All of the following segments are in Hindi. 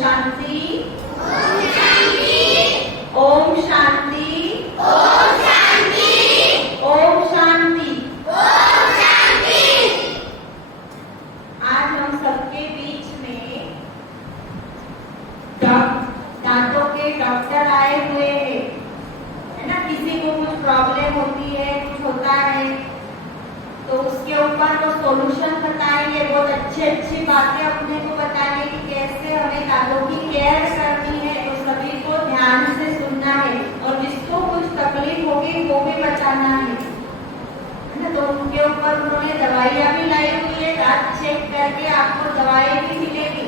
शांति। ओम शांति। ओम शांति। ओम शांति। ओम शांति। आज हम सबके बीच में दांतों के डॉक्टर आए हुए हैं, है ना। किसी को कुछ प्रॉब्लम होती है, कुछ होता है, तो उसके ऊपर वो सॉल्यूशन बताएंगे। बहुत अच्छी अच्छी बातें अपने को बताएंगे कि कैसे हमें दांतों की केयर करनी है। तो सभी को ध्यान से सुनना है और जिसको कुछ तकलीफ होगी वो भी बताना है ना। तो उनके ऊपर उन्होंने दवाइयाँ भी लाई हुई है, दांत चेक करके आपको दवाई भी मिलेगी।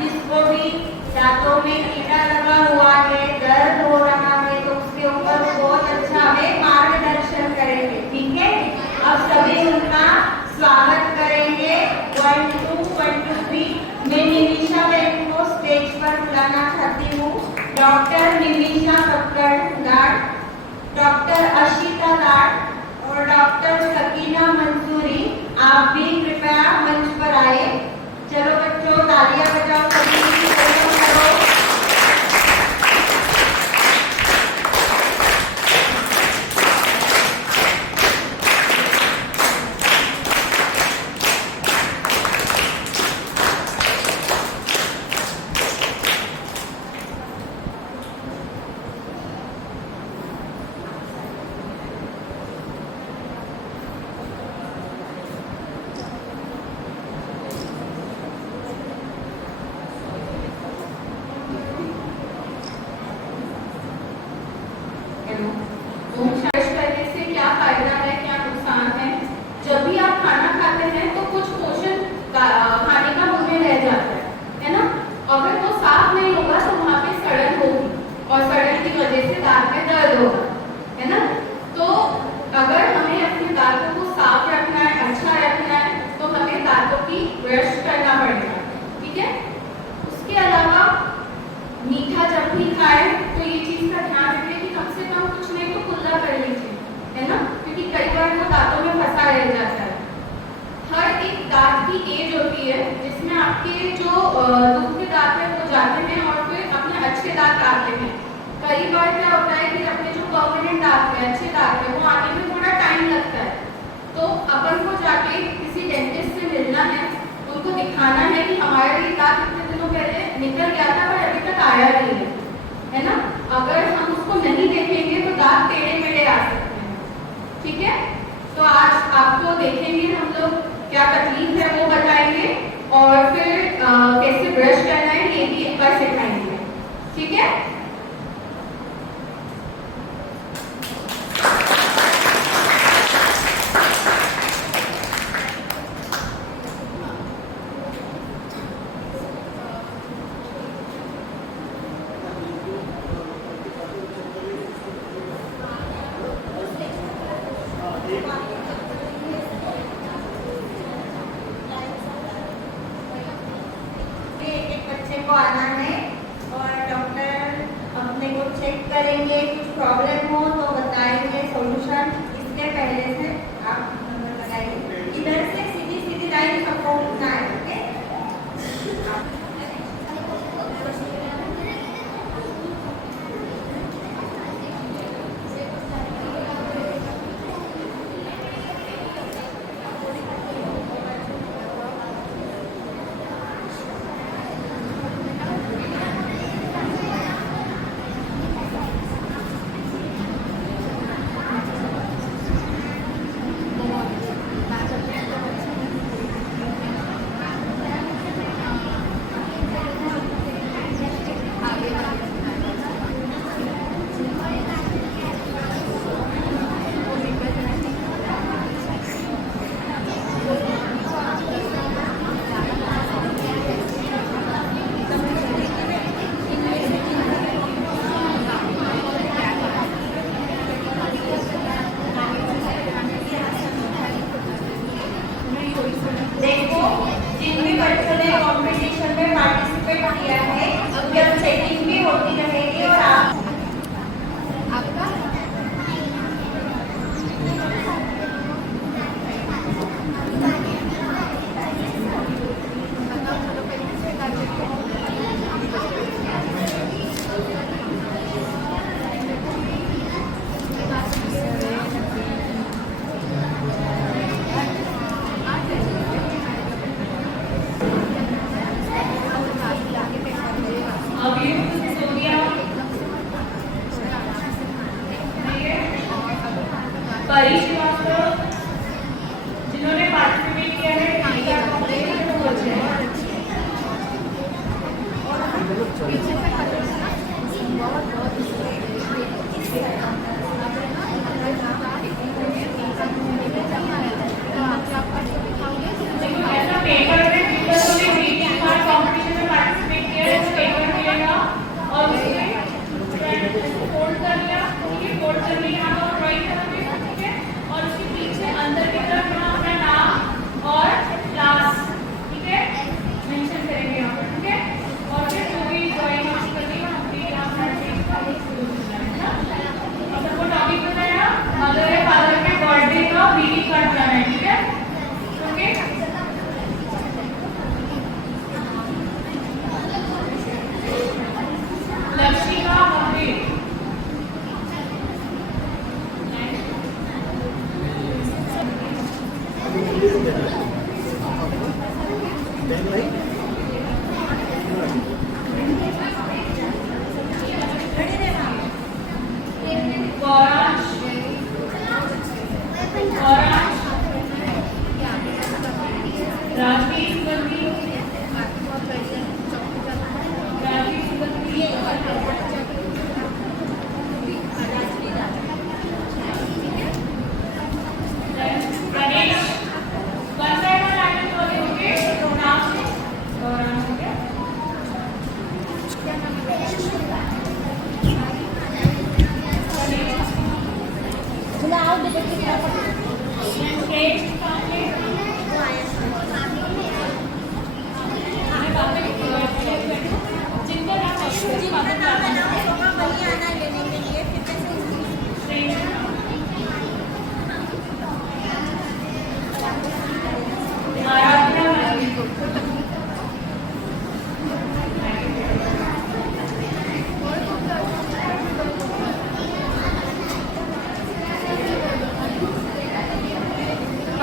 जिसको भी दांतों में कीड़ा लगा हुआ है, दर्द हो रहा है, तो उसके ऊपर बहुत अच्छा हमें मार्गदर्शन करेंगे। ठीक है, अब सभी उनका स्वागत करेंगे। 1 2 1 2 3। मैं निमिषा बहन को स्टेज पर बुलाना चाहती हूँ। डॉक्टर निमिषा कक्कड़ दाढ़, डॉक्टर अशिता दाढ़ और डॉक्टर सकीना मंसूरी, आप भी कृपया मंच पर आए। चलो बच्चों, तालियां बजाओ, सभी की वेलकम करो।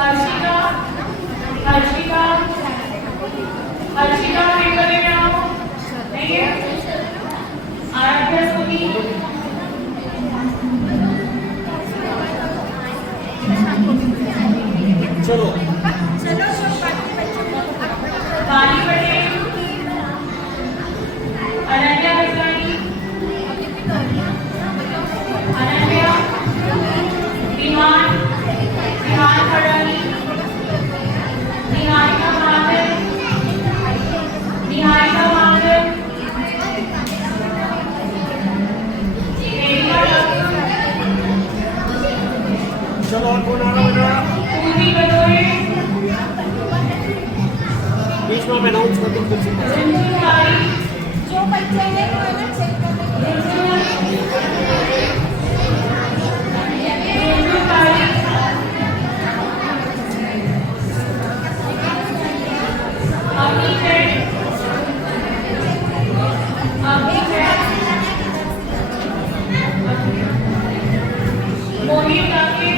हर्षिका, हर्षिका, हर्षिका पेपर में आओ। नहीं है? आराध्या सोनी, चलो वाणी पटेल, अनन्या बसवानी, अनन्या, विमान, विमान खड़ानी, निहारिका माधव, निहारिका माधव, रेणुका ठाकुर, चलो और कौन आ रहा बेटा? पूर्वी बडोले, बीच में अनाउंस कर दो फिर से। झुनझुन कारी, जो बच्चे हैं वो है ना चेक करने झुनझुन कारी, अभी है, अभी है, मोहित आके,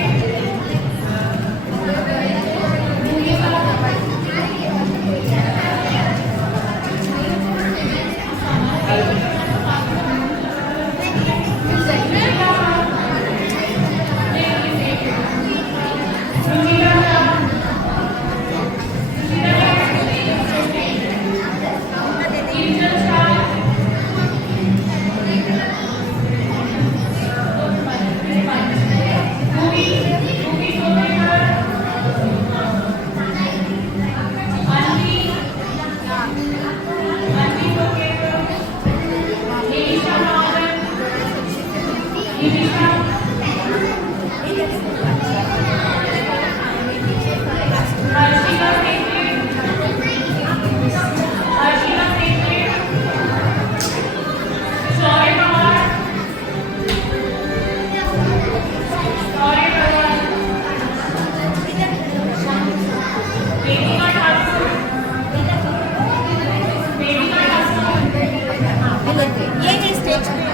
ये नहीं स्टेज पे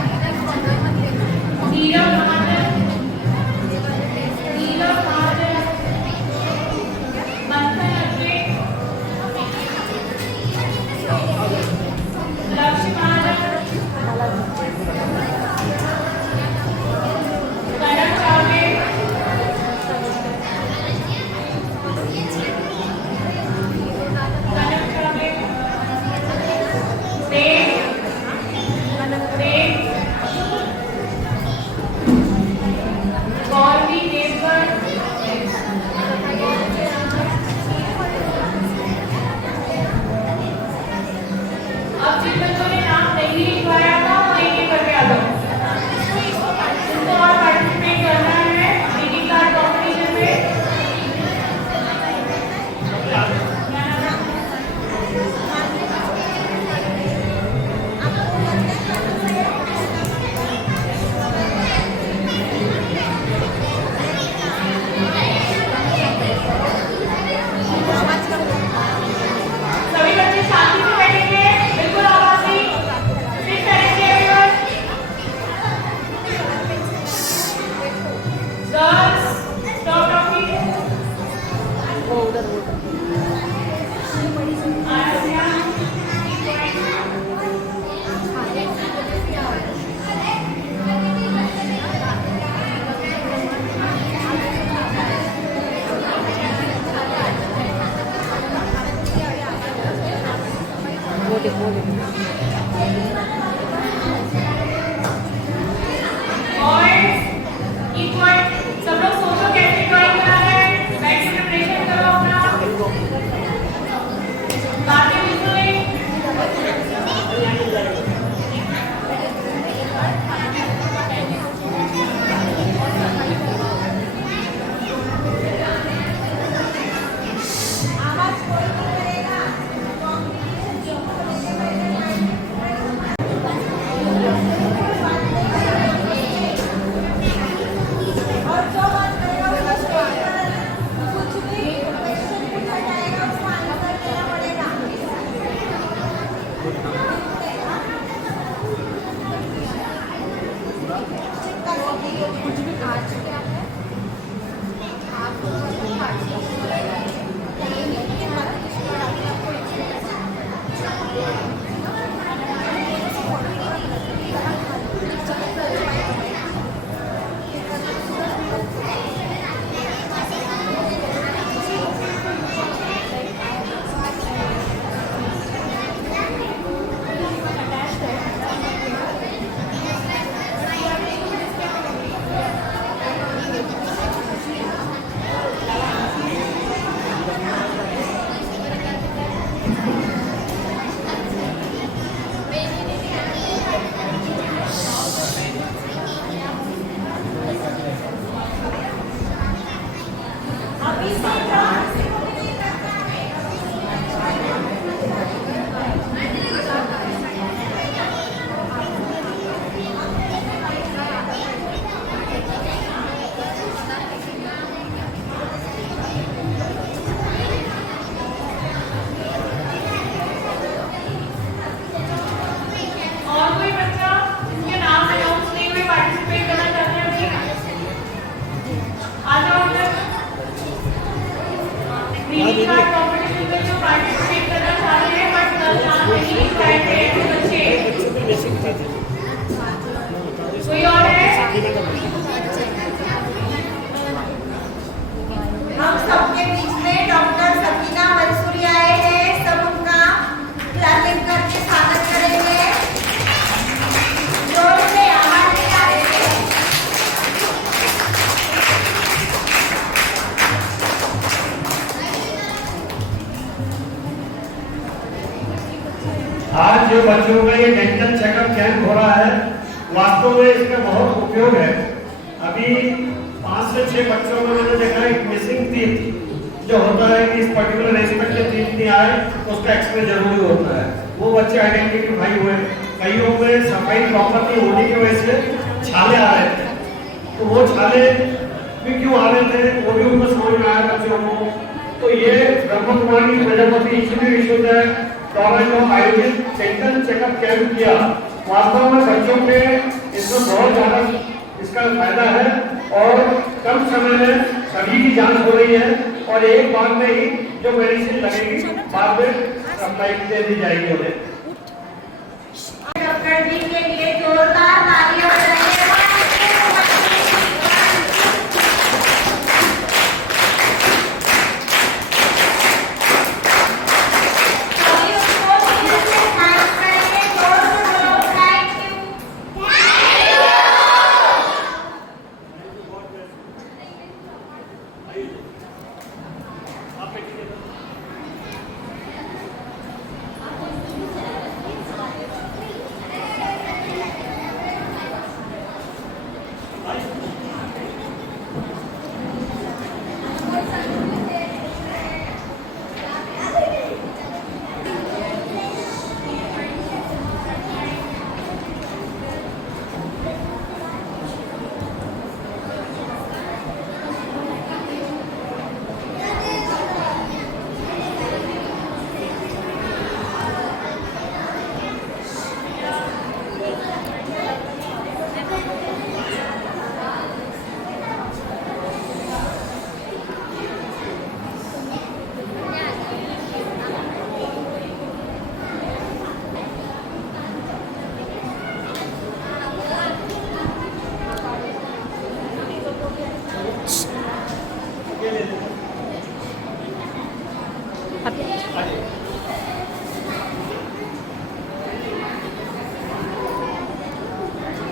नीरव महाजन, नीरव महाजन, मंथन अद्वे, लक्ष्य महाजन, करण चावले, करण चावले, प्रेम, प्रेम, गौरवी देवगढ़, अब जिन बच्चों ने नाम नहीं लिखवाया था वो एक एक करके आ जाओ। उनको और पार्टिसिपेट करना है ग्रीटिंग कार्ड कॉम्पिटिशन में। आज क्या है आप और कोई बच्चा जिसके नाम अनाउंस नहीं हुए पार्टिसिपेट करना चाहते हैं आ जाओ अंदर। ग्रीटिंग कार्ड कॉम्पिटिशन में जो पार्टिसिपेट करना चाहते हैं बट कल नाम नहीं लिखवाए थे बच्चे, बच्चों की मिसिंग थी। कोई और है? हम सबके बीच में डॉक्टर सकीना मंसूरी आए हैं। सब उनका क्लैपिंग करके स्वागत करेंगे। जोर से आवाज नहीं आ रही है। आज जो बच्चों का ये डेंटल चेकअप कैंप हो रहा है, वास्तव में इसका बहुत उपयोग है। अभी 5 से 6 बच्चों में मैंने देखा एक मिसिंग टीथ जो होता है कि इस पर्टिकुलर एस्पेक्ट के टीथ नहीं आए, उसका एक्सरे जरूरी होता है। वो बच्चे आइडेंटिफाई हुए। कईयों में सफाई प्रॉपर नहीं होने की वजह से छाले आ रहे थे, तो वो छाले भी क्यों आ रहे थे वो भी उनको समझ में आया बच्चों को। तो ये ब्रह्म कुमारी प्रजापति इंस्टीट्यूट विश्वविद्यालय द्वारा जो आयोजित डेंटल चेकअप कैंप किया, वास्तव में बच्चों के इसमें बहुत ज्यादा इसका फायदा है और कम समय में सभी की जांच हो रही है और एक बार में ही जो मेडिसिन लगेगी बाद में सप्लाई दे दी जाएगी उन्हें। डॉक्टर जी के लिए जोरदार तालियां बजाइए। सभी उसको दिल से थैंक्स करेंगे। जोर से बोलो थैंक यू।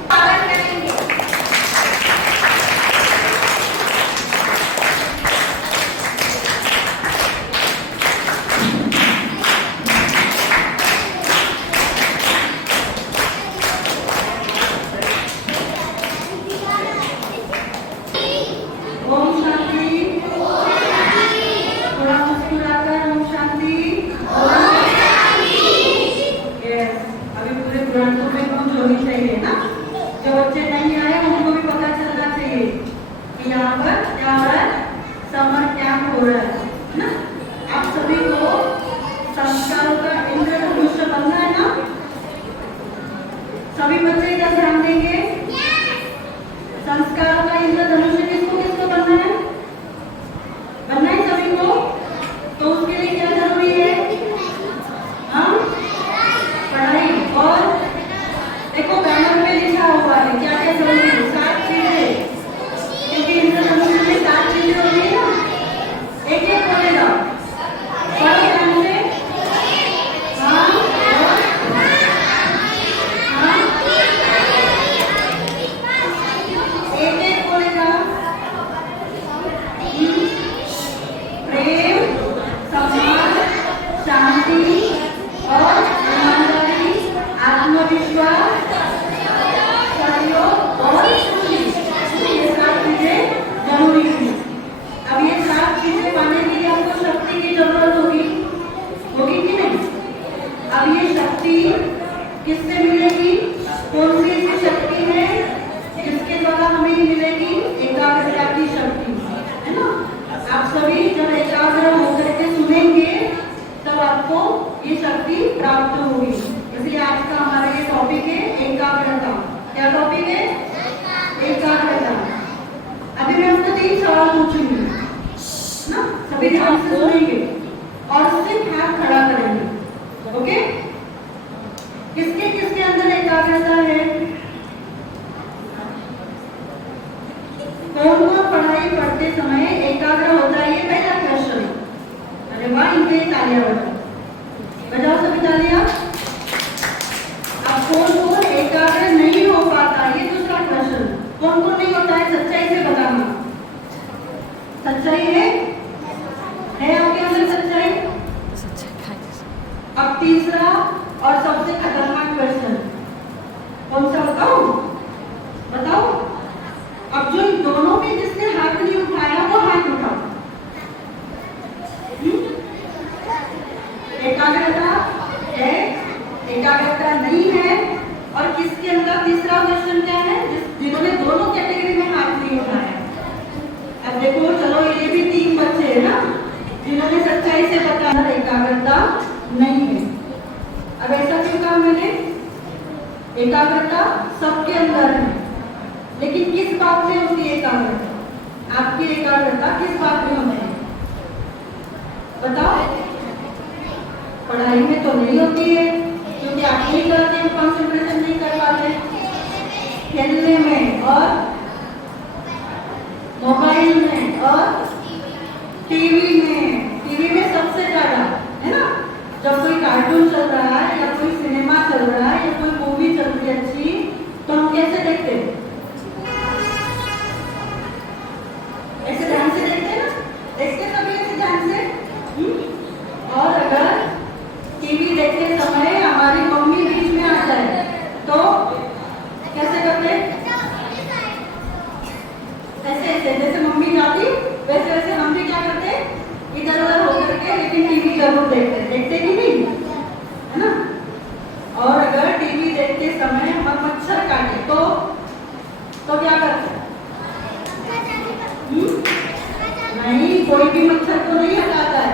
पालन करेंगे। ओम शांति। थोड़ा मुस्कुराकर ओम शांति। Yes, अभी पूरे ग्रंथों में कुछ होनी चाहिए ना, जो बच्चे नहीं आए उनको भी पता चलना चाहिए कि यहाँ पर क्या हो रहा है, समर कैंप हो रहा है ना। आप सभी को संस्कारों का इंद्रधनुष बनना है ना। सभी बच्चे इधर ध्यान देंगे। संस्कारों का इंद्रधनुष किसको किसको बनना है? बनना है सभी को। तो उसके लिए क्या जरूरी है? हाँ, पढ़ाई। और देखो बैनर में लिखा हुआ है क्या क्या जरूरी है, 7 चीजें, क्योंकि इंद्रधनुष में 7 चीजें होती है ना। एक एक बोलेगा, पढ़ो ध्यान से। हाँ, हाँ, एक एक बोलेगा। प्रेम, सम्मान, शांति और ईमानदारी, आत्मविश्वास, सहयोग और खुशी, ये 7 चीजें जरूरी थी। अब ये 7 चीजें पाने के लिए हमको शक्ति की जरूरत होगी, होगी कि नहीं? अब ये शक्ति किससे मिलेगी? कौन सी ऐसी शक्ति है जिसके द्वारा हमें मिलेगी? एकाग्रता की शक्ति, है ना। आप सभी जब एकाग्र होकर के सुनेंगे तब आपको ये शक्ति प्राप्त होगी। इसलिए आज का हमारा ये टॉपिक है एकाग्रता। क्या टॉपिक है? एकाग्रता। अभी मैं आपको 3 सवाल पूछूंगी ना, सभी ध्यान से सुनेंगे और सिर्फ हाथ खड़ा करेंगे। ओके? किसके किसके अंदर एकाग्रता है? कौन कौन पढ़ाई पढ़ते समय एकाग्र होता है? ये पहला क्वेश्चन। अरे वाह, इनके तालियां बजाओ सभी तालियां। अब कौन कौन एकाग्र नहीं हो पाता? ये दूसरा क्वेश्चन। कौन कौन नहीं होता है? सच्चाई से बताना। सच्चाई है आपके अंदर सच्चाई? अब तीसरा और सबसे खतरनाक क्वेश्चन कौन सा बताओ? बताओ। अब जो इन दोनों में जिसने हाथ नहीं उठाया वो हाथ उठाओ। एकाग्रता है, एकाग्रता नहीं है, और किसके अंदर? तीसरा क्वेश्चन क्या है? जिन्होंने दोनों कैटेगरी में हाथ नहीं उठाया। अब देखो, चलो ये भी 3 बच्चे हैं ना जिन्होंने सच्चाई से बताया एकाग्रता नहीं है। अब ऐसा क्यों कहा मैंने? एकाग्रता सबके अंदर है, लेकिन किस बात में होती है एकाग्रता? आपकी एकाग्रता किस बात में होती है? बताओ। पढ़ाई में तो नहीं होती है, क्योंकि आप नहीं करते हैं, कंसंट्रेशन नहीं कर पाते। खेलने में और मोबाइल में और टीवी में सबसे ज्यादा, है ना। जब कोई कार्टून चल रहा है या कोई सिनेमा चल रहा है या कोई मूवी चल रही है अच्छी, तो हम कैसे देखते हैं? ऐसे ध्यान से देखते हैं ना, देखते कभी ऐसे ध्यान से। और अगर टीवी देखते समय हमारी मम्मी बीच में आ जाए तो कैसे करते? ऐसे जैसे मम्मी जाती वैसे वैसे हम भी क्या करते? इधर उधर होकर के, लेकिन टीवी जरूर देखते कि नहीं, है ना। और अगर टीवी देखते समय हम मच्छर काटे तो क्या करते? नहीं, कोई भी मच्छर को नहीं हटाता है।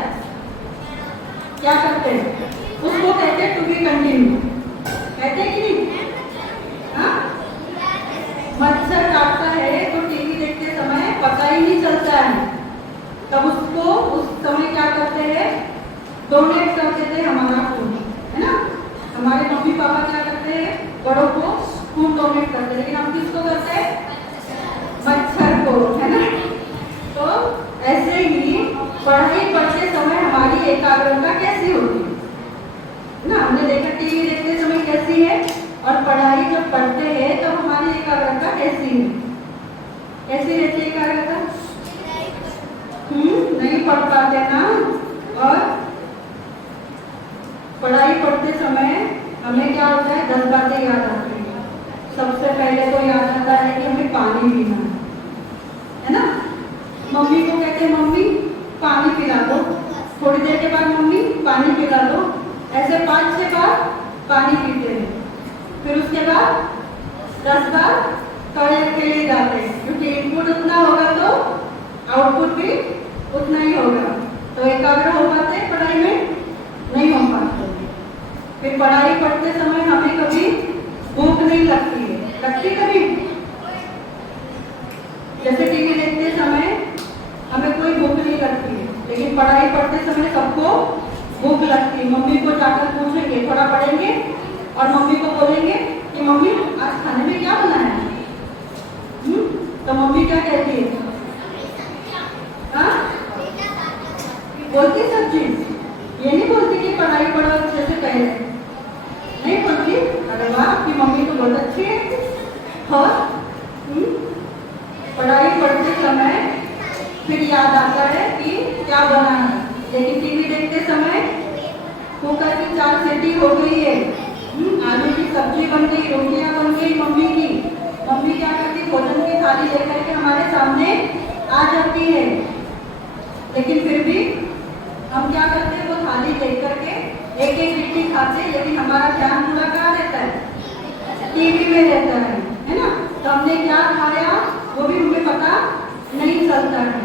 क्या करते हैं? उसको कहते हैं टू बी कंटिन्यू, कहते हैं कि नहीं? हाँ, मच्छर काटता है तो टीवी देखते समय पता ही नहीं चलता है, तब उसको उस समय क्या करते हैं? डोनेट कर देते हैं हमारा खून, है ना। हमारे मम्मी पापा क्या करते हैं? बड़ों को खून डोनेट करते हैं, लेकिन हम किसको करते हैं? मच्छर को, है ना। तो ऐसे ही पढ़ाई पढ़ते समय हमारी एकाग्रता कैसी होती है ना। हमने देखा टीवी देखते समय कैसी है, और पढ़ाई जब पढ़ते हैं तब तो हमारी एकाग्रता कैसी है? कैसी रहती है एकाग्रता? नहीं पढ़ पाते ना। और पढ़ाई पढ़ते समय हमें क्या होता है? 10 बातें याद आती हैं। सबसे पहले तो याद आता है कि हमें पानी पीना है ना। मम्मी को कहते हैं मम्मी पानी पिला दो, थोड़ी देर के बाद मम्मी पानी पिला दो, ऐसे 5-6 बार पानी पीते हैं। फिर उसके बाद 10 बार टॉयलेट के लिए जाते हैं, क्योंकि इनपुट उतना होगा तो आउटपुट भी उतना ही होगा। तो एकाग्र हो पाते हैं पढ़ाई में? नहीं हो पाते। फिर पढ़ाई पढ़ते समय हमें कभी भूख नहीं लगती है, लगती कभी? तो मम्मी क्या कहती है? हाँ? बोलती सब्जी? ये नहीं बोलती कि पढ़ाई पढ़ो अच्छे से पहले, नहीं बोलती? अरे वाह, आपकी मम्मी तो बहुत अच्छी है। और पढ़ाई पढ़ते समय फिर याद आता है कि क्या बना है, लेकिन टीवी देखते समय कुकर की 4 सीटी हो गई है, आलू की सब्जी बन गई, रोटियां बन गई मम्मी की। मम्मी क्या करती? भोजन की थाली लेकर के हमारे सामने आ जाती है, लेकिन फिर भी हम क्या करते हैं? वो थाली देख करके एक एक लिट्टी खाते, लेकिन हमारा ध्यान पूरा कहाँ रहता है? टीवी में रहता है ना? तो हमने क्या खाया वो भी हमें पता नहीं चलता है।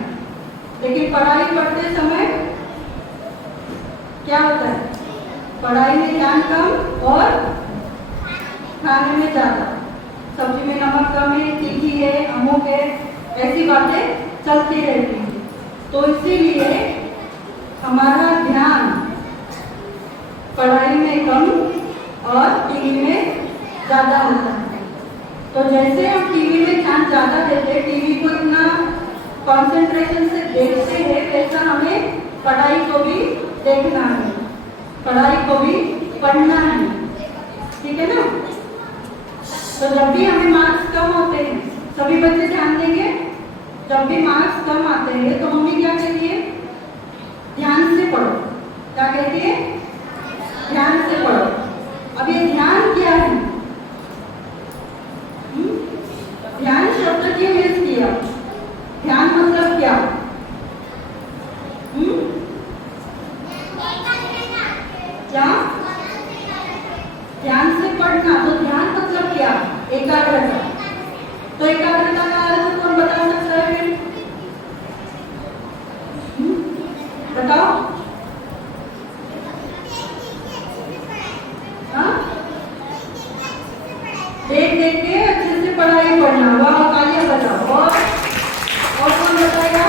लेकिन पढ़ाई पढ़ते समय क्या होता है? पढ़ाई में ध्यान कम और खाने में ज्यादा। सब्जी में नमक कम है, तीखी है, अमुक है, ऐसी बातें चलती रहती हैं। तो इसीलिए हमारा ध्यान पढ़ाई में कम और टीवी में ज्यादा होता है। तो जैसे हम टीवी में ध्यान ज्यादा देते हैं, टीवी को इतना कंसंट्रेशन से देखते हैं, वैसा हमें पढ़ाई को भी देखना है, पढ़ाई को भी पढ़ना है, ठीक है ना? तो जब भी हमें मार्क्स कम होते हैं, सभी बच्चे ध्यान देंगे, जब भी मार्क्स कम आते हैं तो मम्मी क्या कहती है? ध्यान से पढ़ो। क्या कहती है? ध्यान से पढ़ो। अब ये ध्यान क्या है? ध्यान शब्द क्यों यूज किया? ध्यान मतलब क्या? क्या? ध्यान से पढ़ना। तो ध्यान मतलब क्या? एकाग्रता। तो एकाग्रता का अर्थ कौन बता सकता है? बताओ। हाँ? देख देख के अच्छे से पढ़ाई पढ़ना। वाह, तालियां बजाओ। और कौन बताएगा?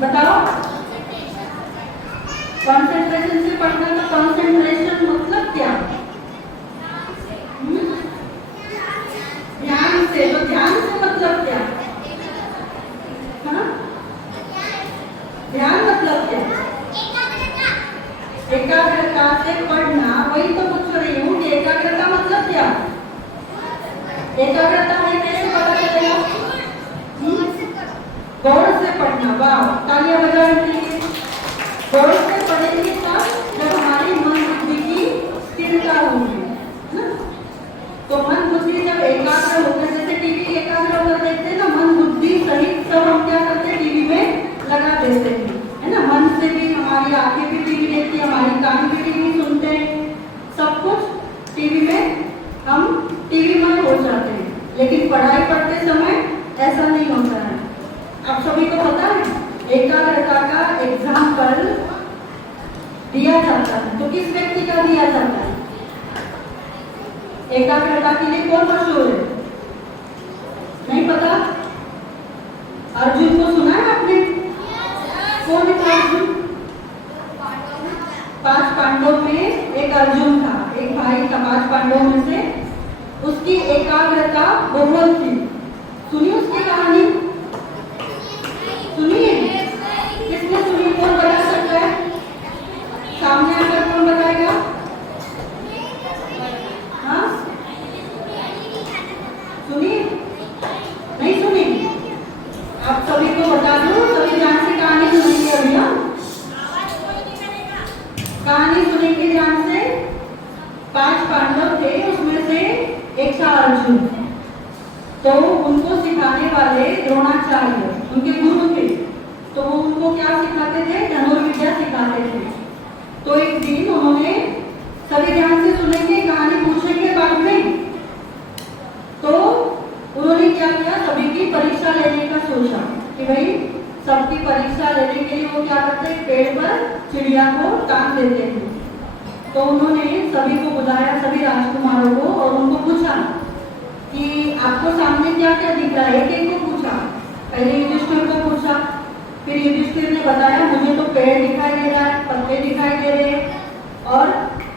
बताओ। कंसंट्रेशन से पढ़ना। तो कंसंट्रेशन मतलब क्या? ध्यान से। तो ध्यान से मतलब क्या? हाँ? ध्यान मतलब क्या? एकाग्रता से पढ़ना। वही तो पूछ रही हूँ कि एकाग्रता मतलब क्या? एकाग्रता है कैसे पता चलेगा? गौर से पढ़ना। वाह, तालियां बजाने के लिए। गौर से पढ़ेंगे तब जब हमारी मन बुद्धि की स्थिरता होगी ना? तो मन बुद्धि जब एकाग्र होते, जैसे टीवी एकाग्र होकर देखते हैं ना, मन बुद्धि सहित सब हम क्या करते हैं? टीवी में लगा देते हैं, है ना? मन से भी हमारी आंखें भी टीवी देखती है, हमारी कान भी टीवी सुनते हैं, सब कुछ टीवी में हम टीवी में हो जाते हैं। लेकिन पढ़ाई पढ़ते समय ऐसा नहीं होता है। आप सभी को पता है एकाग्रता का एग्जाम्पल दिया जाता है, तो किस व्यक्ति का दिया जाता है? एकाग्रता के लिए कौन मशहूर है? नहीं पता? अर्जुन को सुना है आपने? कौन है अर्जुन? 5 पांडवों में एक अर्जुन था, एक भाई था 5 पांडवों में से। उसकी एकाग्रता बहुत थी। सुनी उसकी कहानी? सुनिए। किसने सुनी? कौन बता सकता है? सामने आकर कौन बताएगा? हाँ? सुनिए। नहीं सुनी? आप सभी को बता दूं, सभी ध्यान से कहानी सुनेंगे अभी। हाँ, कहानी सुनेंगे ध्यान से। 5 पांडव थे, उसमें से एक था अर्जुन। तो उनको सिखाने वाले द्रोणाचार्य उनके गुरु थे। तो वो उनको क्या सिखाते थे? धनुर्विद्या सिखाते थे। तो एक दिन उन्होंने, सभी ध्यान से सुनेंगे, कहानी पूछेंगे बाद में। तो उन्होंने क्या किया? सभी की परीक्षा लेने का सोचा कि भाई सबकी परीक्षा लेने के लिए वो क्या करते हैं? पेड़ पर चिड़िया को टांग देते हैं। तो उन्होंने सभी को बुलाया, सभी राजकुमारों को, और उनको पूछा कि आपको सामने क्या क्या दिख रहा है? एक एक को पूछा। पहले युधिष्ठिर को पूछा, फिर युधिष्ठिर ने बताया मुझे तो पेड़ दिखाई दे रहा है, पत्ते दिखाई दे रहे हैं, और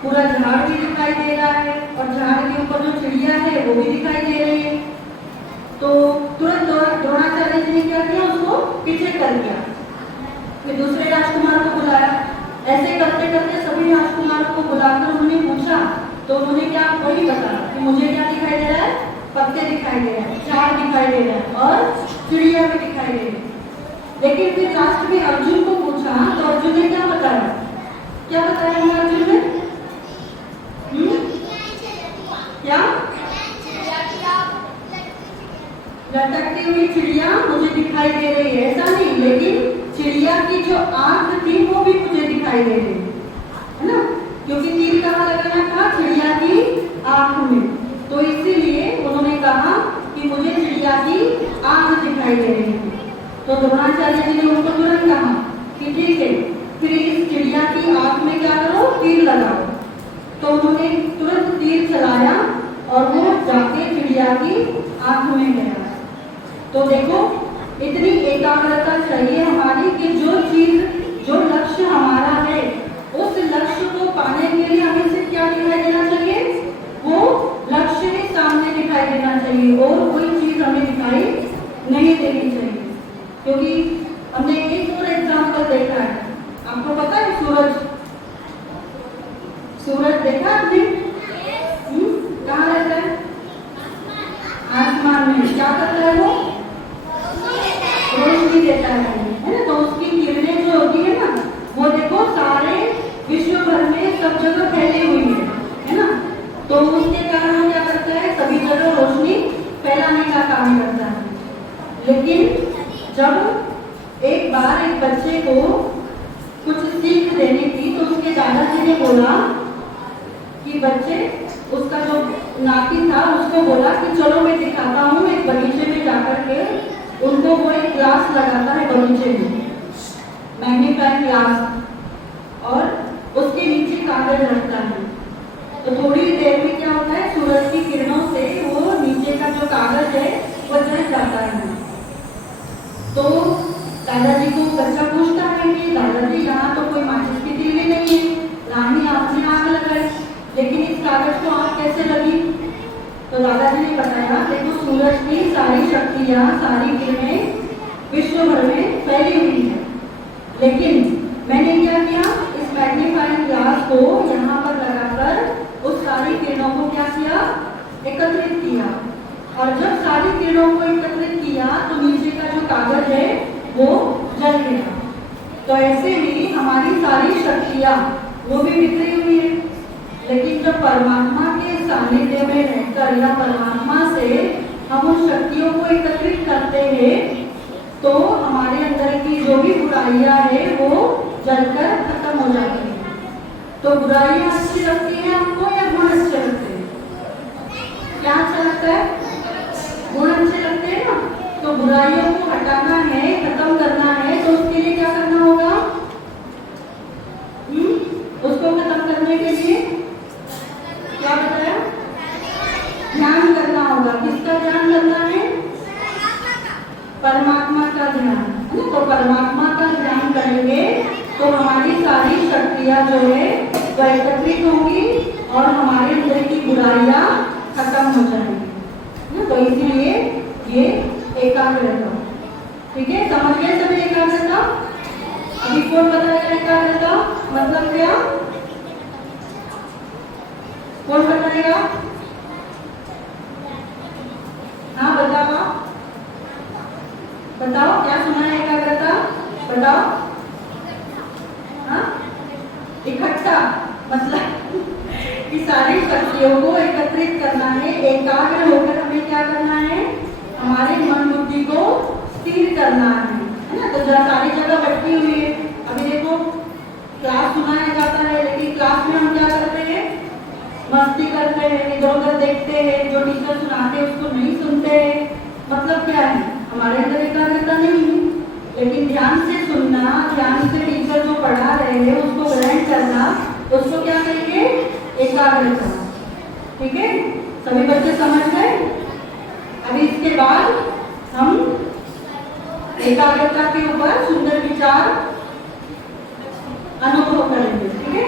पूरा झाड़ भी दिखाई दे रहा है, और झाड़ के ऊपर जो चिड़िया है वो भी दिखाई दे रही है। पीछे कर दिया, फिर दूसरे राजकुमार को बुलाया। ऐसे करते करते सभी राजकुमारों को बुलाकर उन्होंने पूछा, तो उन्होंने क्या वही बताया कि मुझे क्या दिखाई दे रहा है, पत्ते दिखाई दे रहे हैं, झाड़ दिखाई दे रहे हैं और चिड़िया भी दिखाई दे रही है। लेकिन फिर लास्ट में अर्जुन को पूछा तो अर्जुन ने क्या बताया, क्या बताया अर्जुन ने? क्या? लटकती हुई चिड़िया मुझे दिखाई दे रही है, ऐसा नहीं, लेकिन चिड़िया की जो आंख थी वो भी मुझे दिखाई दे रही है ना, क्योंकि तीर कहाँ लगाना था, चिड़िया की आंख में। तो इसीलिए उन्होंने कहा कि मुझे चिड़िया की आंख दिखाई दे रही है। तो द्रोणाचार्य जी ने उनको तुरंत कहा कि ठीक है, फिर इस चिड़िया की आंख में क्या करो, तीर लगाओ। तो उन्होंने तुरंत तीर चलाया और वो जाके चिड़िया की आंख में गया। तो देखो, इतनी एकाग्रता चाहिए हमारी कि जो चीज, जो लक्ष्य हमारा है, उस लक्ष्य को पाने के लिए हमें सिर्फ क्या दिखाई देना चाहिए, वो लक्ष्य ही सामने दिखाई देना चाहिए और कोई चीज हमें दिखाई नहीं देनी चाहिए। क्योंकि हमने एक और एग्जाम्पल देखा है, आपको पता है सूरज, सूरज देखा आपने? कहाँ रहता है? आसमान में। क्या करता है वो? रोशनी देता है ना। तो उसकी किरणें जो होती है ना, वो देखो सारे विश्व भर में सब जगह फैली हुई है ना। तो उसके कारण वो क्या करता है, सभी जगह रोशनी फैलाने का काम करता है। लेकिन जब एक बार एक बच्चे को कुछ सीख देनी थी, तो उसके दादाजी ने बोला कि बच्चे, उसका जो नाती था उसको बोला कि चलो मैं दिखाता हूँ, एक बगीचे में जाकर के उनको वो एक ग्लास लगाता है बगीचे में, मैग्नीफाइंग ग्लास, और उसके नीचे कागज रखता है। तो थोड़ी देर में क्या होता है, सूरज की किरणों से वो नीचे का जो कागज है वो जल जाता है। तो दादाजी को बच्चा पूछता है कि दादाजी, यहाँ तो कोई माचिस की तीली नहीं है, ना ही आपने आग लगाई, लेकिन इस कागज को आग कैसे लगी? तो दादाजी ने बताया, देखो सूरज की सारी शक्तियाँ, सारी किरणें विश्व भर में फैली हुई है, लेकिन मैंने क्या किया, इस मैग्नीफाइंग ग्लास को यहाँ पर लगाकर उस सारी किरणों को क्या किया, एकत्रित किया। और जब सारी किरणों को एकत्रित किया तो नीचे का जो कागज है वो जल गया। तो ऐसे ही हमारी सारी शक्तियाँ वो भी बिखरी हुई है, लेकिन जब परमात्मा के सानिध्य में रहकर या परमात्मा से हम उन शक्तियों को एकत्रित करते हैं, तो हमारे अंदर की जो भी बुराइयां है वो जलकर खत्म हो जाती है। तो बुराइयां अच्छी लगती है आपको या गुण अच्छे लगते हैं? क्या अच्छा लगता है? गुण अच्छे लगते हैं ना। तो बुराइयों को हटाना है, खत्म करना है, तो उसके लिए क्या करना होगा? उसको खत्म करने के लिए क्या बताया? ध्यान करना होगा। किसका ध्यान करना है? परमात्मा का ध्यान, है ना। तो परमात्मा का ध्यान करेंगे तो हमारी सारी शक्तियाँ जो है वो एकत्रित होंगी और हमारे अंदर की बुराइयाँ खत्म हो जाएंगी। तो इसीलिए ये एकाग्रता, ठीक है, समझ गए सभी एकाग्रता? अभी कौन बताएगा एकाग्रता मतलब क्या? कौन बताएगा? हाँ बताओ, बताओ क्या सुना है एकाग्रता? बताओ। हाँ, इकट्ठा मतलब कि सारी शक्तियों को एकत्रित करना है, एकाग्र होकर हमें क्या करना है? हमारे मन बुद्धि को स्थिर करना है ना। तो सारी जगह बैठी हुई है। अभी देखो क्लास सुनाया जाता है, लेकिन क्लास में हम क्या करते हैं? मस्ती करते हैं, इधर उधर देखते हैं, जो टीचर सुनाते हैं उसको नहीं सुनते हैं। मतलब क्या है? हमारे अंदर एकाग्रता नहीं है। लेकिन ध्यान से सुनना, ध्यान से टीचर जो पढ़ा रहे हैं उसको ग्रहण करना, उसको क्या कहेंगे? एकाग्रता। ठीक है, सभी बच्चे समझ गए? अभी इसके बाद हम एकाग्रता के ऊपर सुंदर विचार अनुभव करेंगे। ठीक है,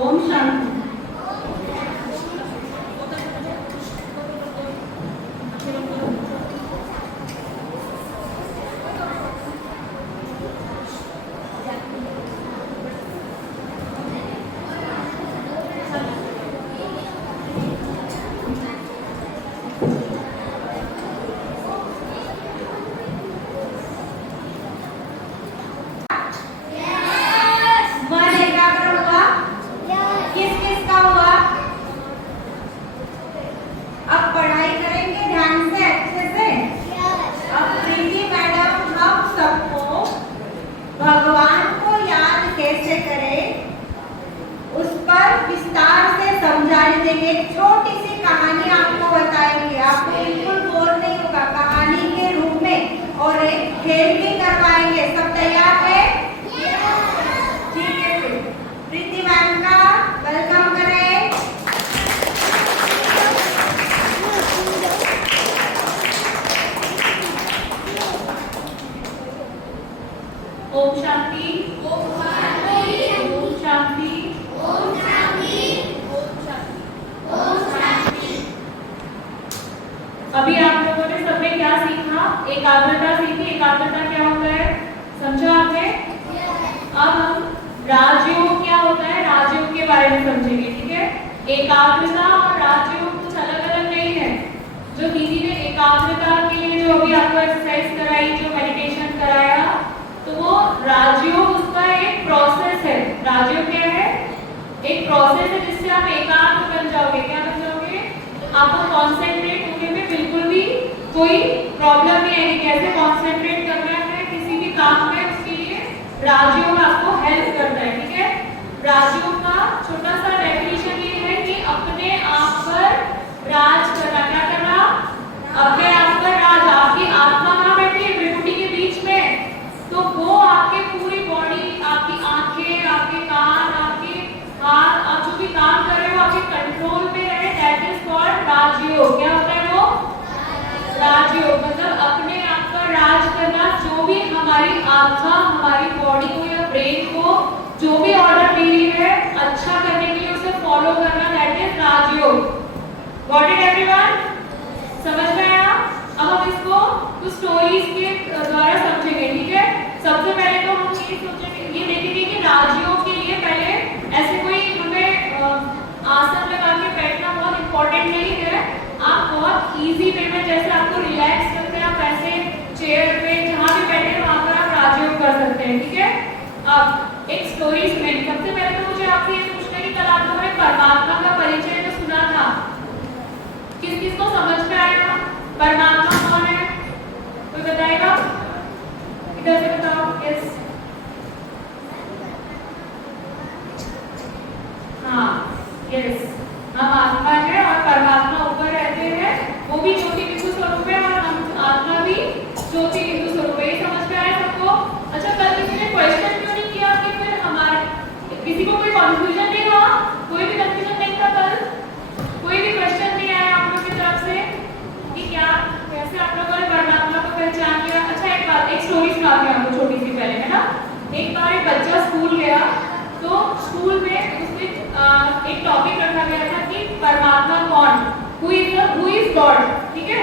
ओम शांति। समझेंगे। एक छोटी सी कहानी आपको बताएंगे, आपको बिल्कुल बोर नहीं होगा, कहानी के रूप में, और एक खेल भी करवाएंगे। सब तैयार है? ठीक है, फिर प्रीति मैम का वेलकम करें। ओम शांति। ओम शांति। ओम शांति। ओम शांति। ओम शांति। अभी आप लोगों ने सबने क्या सीखा? एकाग्रता सीखी। एकाग्रता क्या होता है समझा आपने? अब हम राजयोग क्या होता है, राजयोग के बारे में समझेंगे। ठीक है, एकाग्रता और राजयोग कुछ अलग अलग नहीं है। जो दीदी ने एकाग्रता के लिए जो अभी आपको एक्सरसाइज कराई, जो मेडिटेशन कराया, तो वो राजयोग उसका एक प्रोसेस है। राजयोग क्या है? एक प्रोसेस है जिससे आप एकाग्र बन जाओगे। क्या बन जाओगे? आपको कॉन्सेंट्रेट होने में बिल्कुल भी कोई प्रॉब्लम नहीं आएगी। कैसे कॉन्सेंट्रेट करना है किसी भी काम में, उसके लिए राजयोग आपको हेल्प करता है। ठीक है, राजयोग का छोटा सा डेफिनेशन ये है कि अपने आप पर राज करना। क्या करना? अपने आप पर राज। आपकी आत्मा कहाँ बैठी है? त्रिपुटी के बीच में। तो वो आपके पूरी बॉडी, आपकी आंखें, आपके कान, आपके हाथ, आप जो भी काम कर रहे हो आपके कंट्रोल में रहे। दैट इज कॉल्ड राजयोग। क्या होता है वो? राजयोग। मतलब अपने आप पर राज करना। जो भी हमारी आत्मा हमारी बॉडी को या ब्रेन को जो भी ऑर्डर दे रही है अच्छा करने के लिए उसे फॉलो करना, that is Rajyoga. Got it everyone? समझ में आया? अब हम इसको कुछ स्टोरीज के द्वारा समझेंगे। ठीक है, सबसे पहले तो हम ये सोचेंगे, ये देखेंगे कि राजयोग के लिए पहले ऐसे कोई हमें आसन लगा के बैठना बहुत इंपॉर्टेंट नहीं है। आप बहुत इजी वे में, जैसे आपको रिलैक्स करते हैं, आप ऐसे चेयर पे जहाँ भी बैठे हैं वहाँ पर आप राजयोग कर सकते हैं। ठीक है, अब एक स्टोरी सुनेंगे। सबसे पहले तो मुझे आपसे ये पूछना है कि कल आप लोगों ने परमात्मा का परिचय जो सुना था, किस किस को समझ में आएगा? परमात्मा कौन है? कोई बताएगा? इधर से बताओ। यस, हाँ, यस, हम आत्मा है और परमात्मा ऊपर रहते हैं। वो भी ज्योति बिंदु स्वरूप है और हम आत्मा भी ज्योति बिंदु स्वरूप है। ये समझ में आया सबको? अच्छा, कल किसी ने क्वेश्चन क्यों नहीं किया कि फिर हमारे किसी को कोई कंफ्यूजन नहीं हुआ? कोई भी कंफ्यूजन नहीं था कल? कोई भी क्वेश्चन नहीं आया आप लोगों की तरफ से कि क्या कैसे आप लोगों ने परमात्मा को पहचान लिया? अच्छा, एक बात, एक स्टोरी सुनाती हूँ आपको छोटी सी पहले, है ना। एक बार एक बच्चा स्कूल गया, तो स्कूल में उसने एक टॉपिक रखा गया था कि परमात्मा कौन, हु इज गॉड। ठीक है,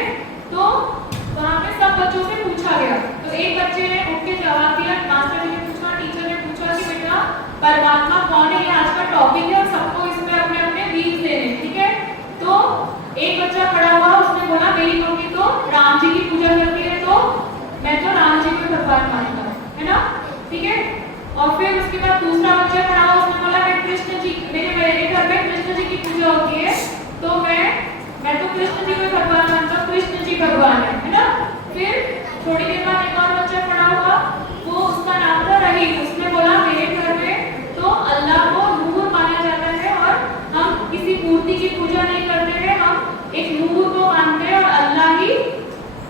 तो वहाँ पे सब बच्चों से पूछा गया। तो एक बच्चे ने उठ के जवाब दिया, मास्टर जी ने पूछा, टीचर ने पूछा कि बेटा परमात्मा कौन है, ये आज का टॉपिक है और सबको इसमें अपने अपने व्यूज देने। ठीक है, तो एक बच्चा खड़ा हुआ, उसने बोला मेरी मम्मी तो राम जी की पूजा करती है, तो मैं तो राम जी को भगवान मानता हूँ, है ना। ठीक है, और फिर उसके बाद दूसरा बच्चा खड़ा हुआ, उसने बोला मैं कृष्ण जी, मेरे घर में कृष्ण जी की पूजा होती है, तो मैं तो कृष्ण जी को भगवान मानता हूँ, कृष्ण जी भगवान है ना। फिर थोड़ी देर बाद एक और बच्चा खड़ा हुआ, वो उसका नाम था रहीम, उसने बोला मेरे घर में तो अल्लाह को नूर माना जाता है और हम किसी मूर्ति की पूजा नहीं करते हैं, हम एक नूर को मानते हैं और अल्लाह ही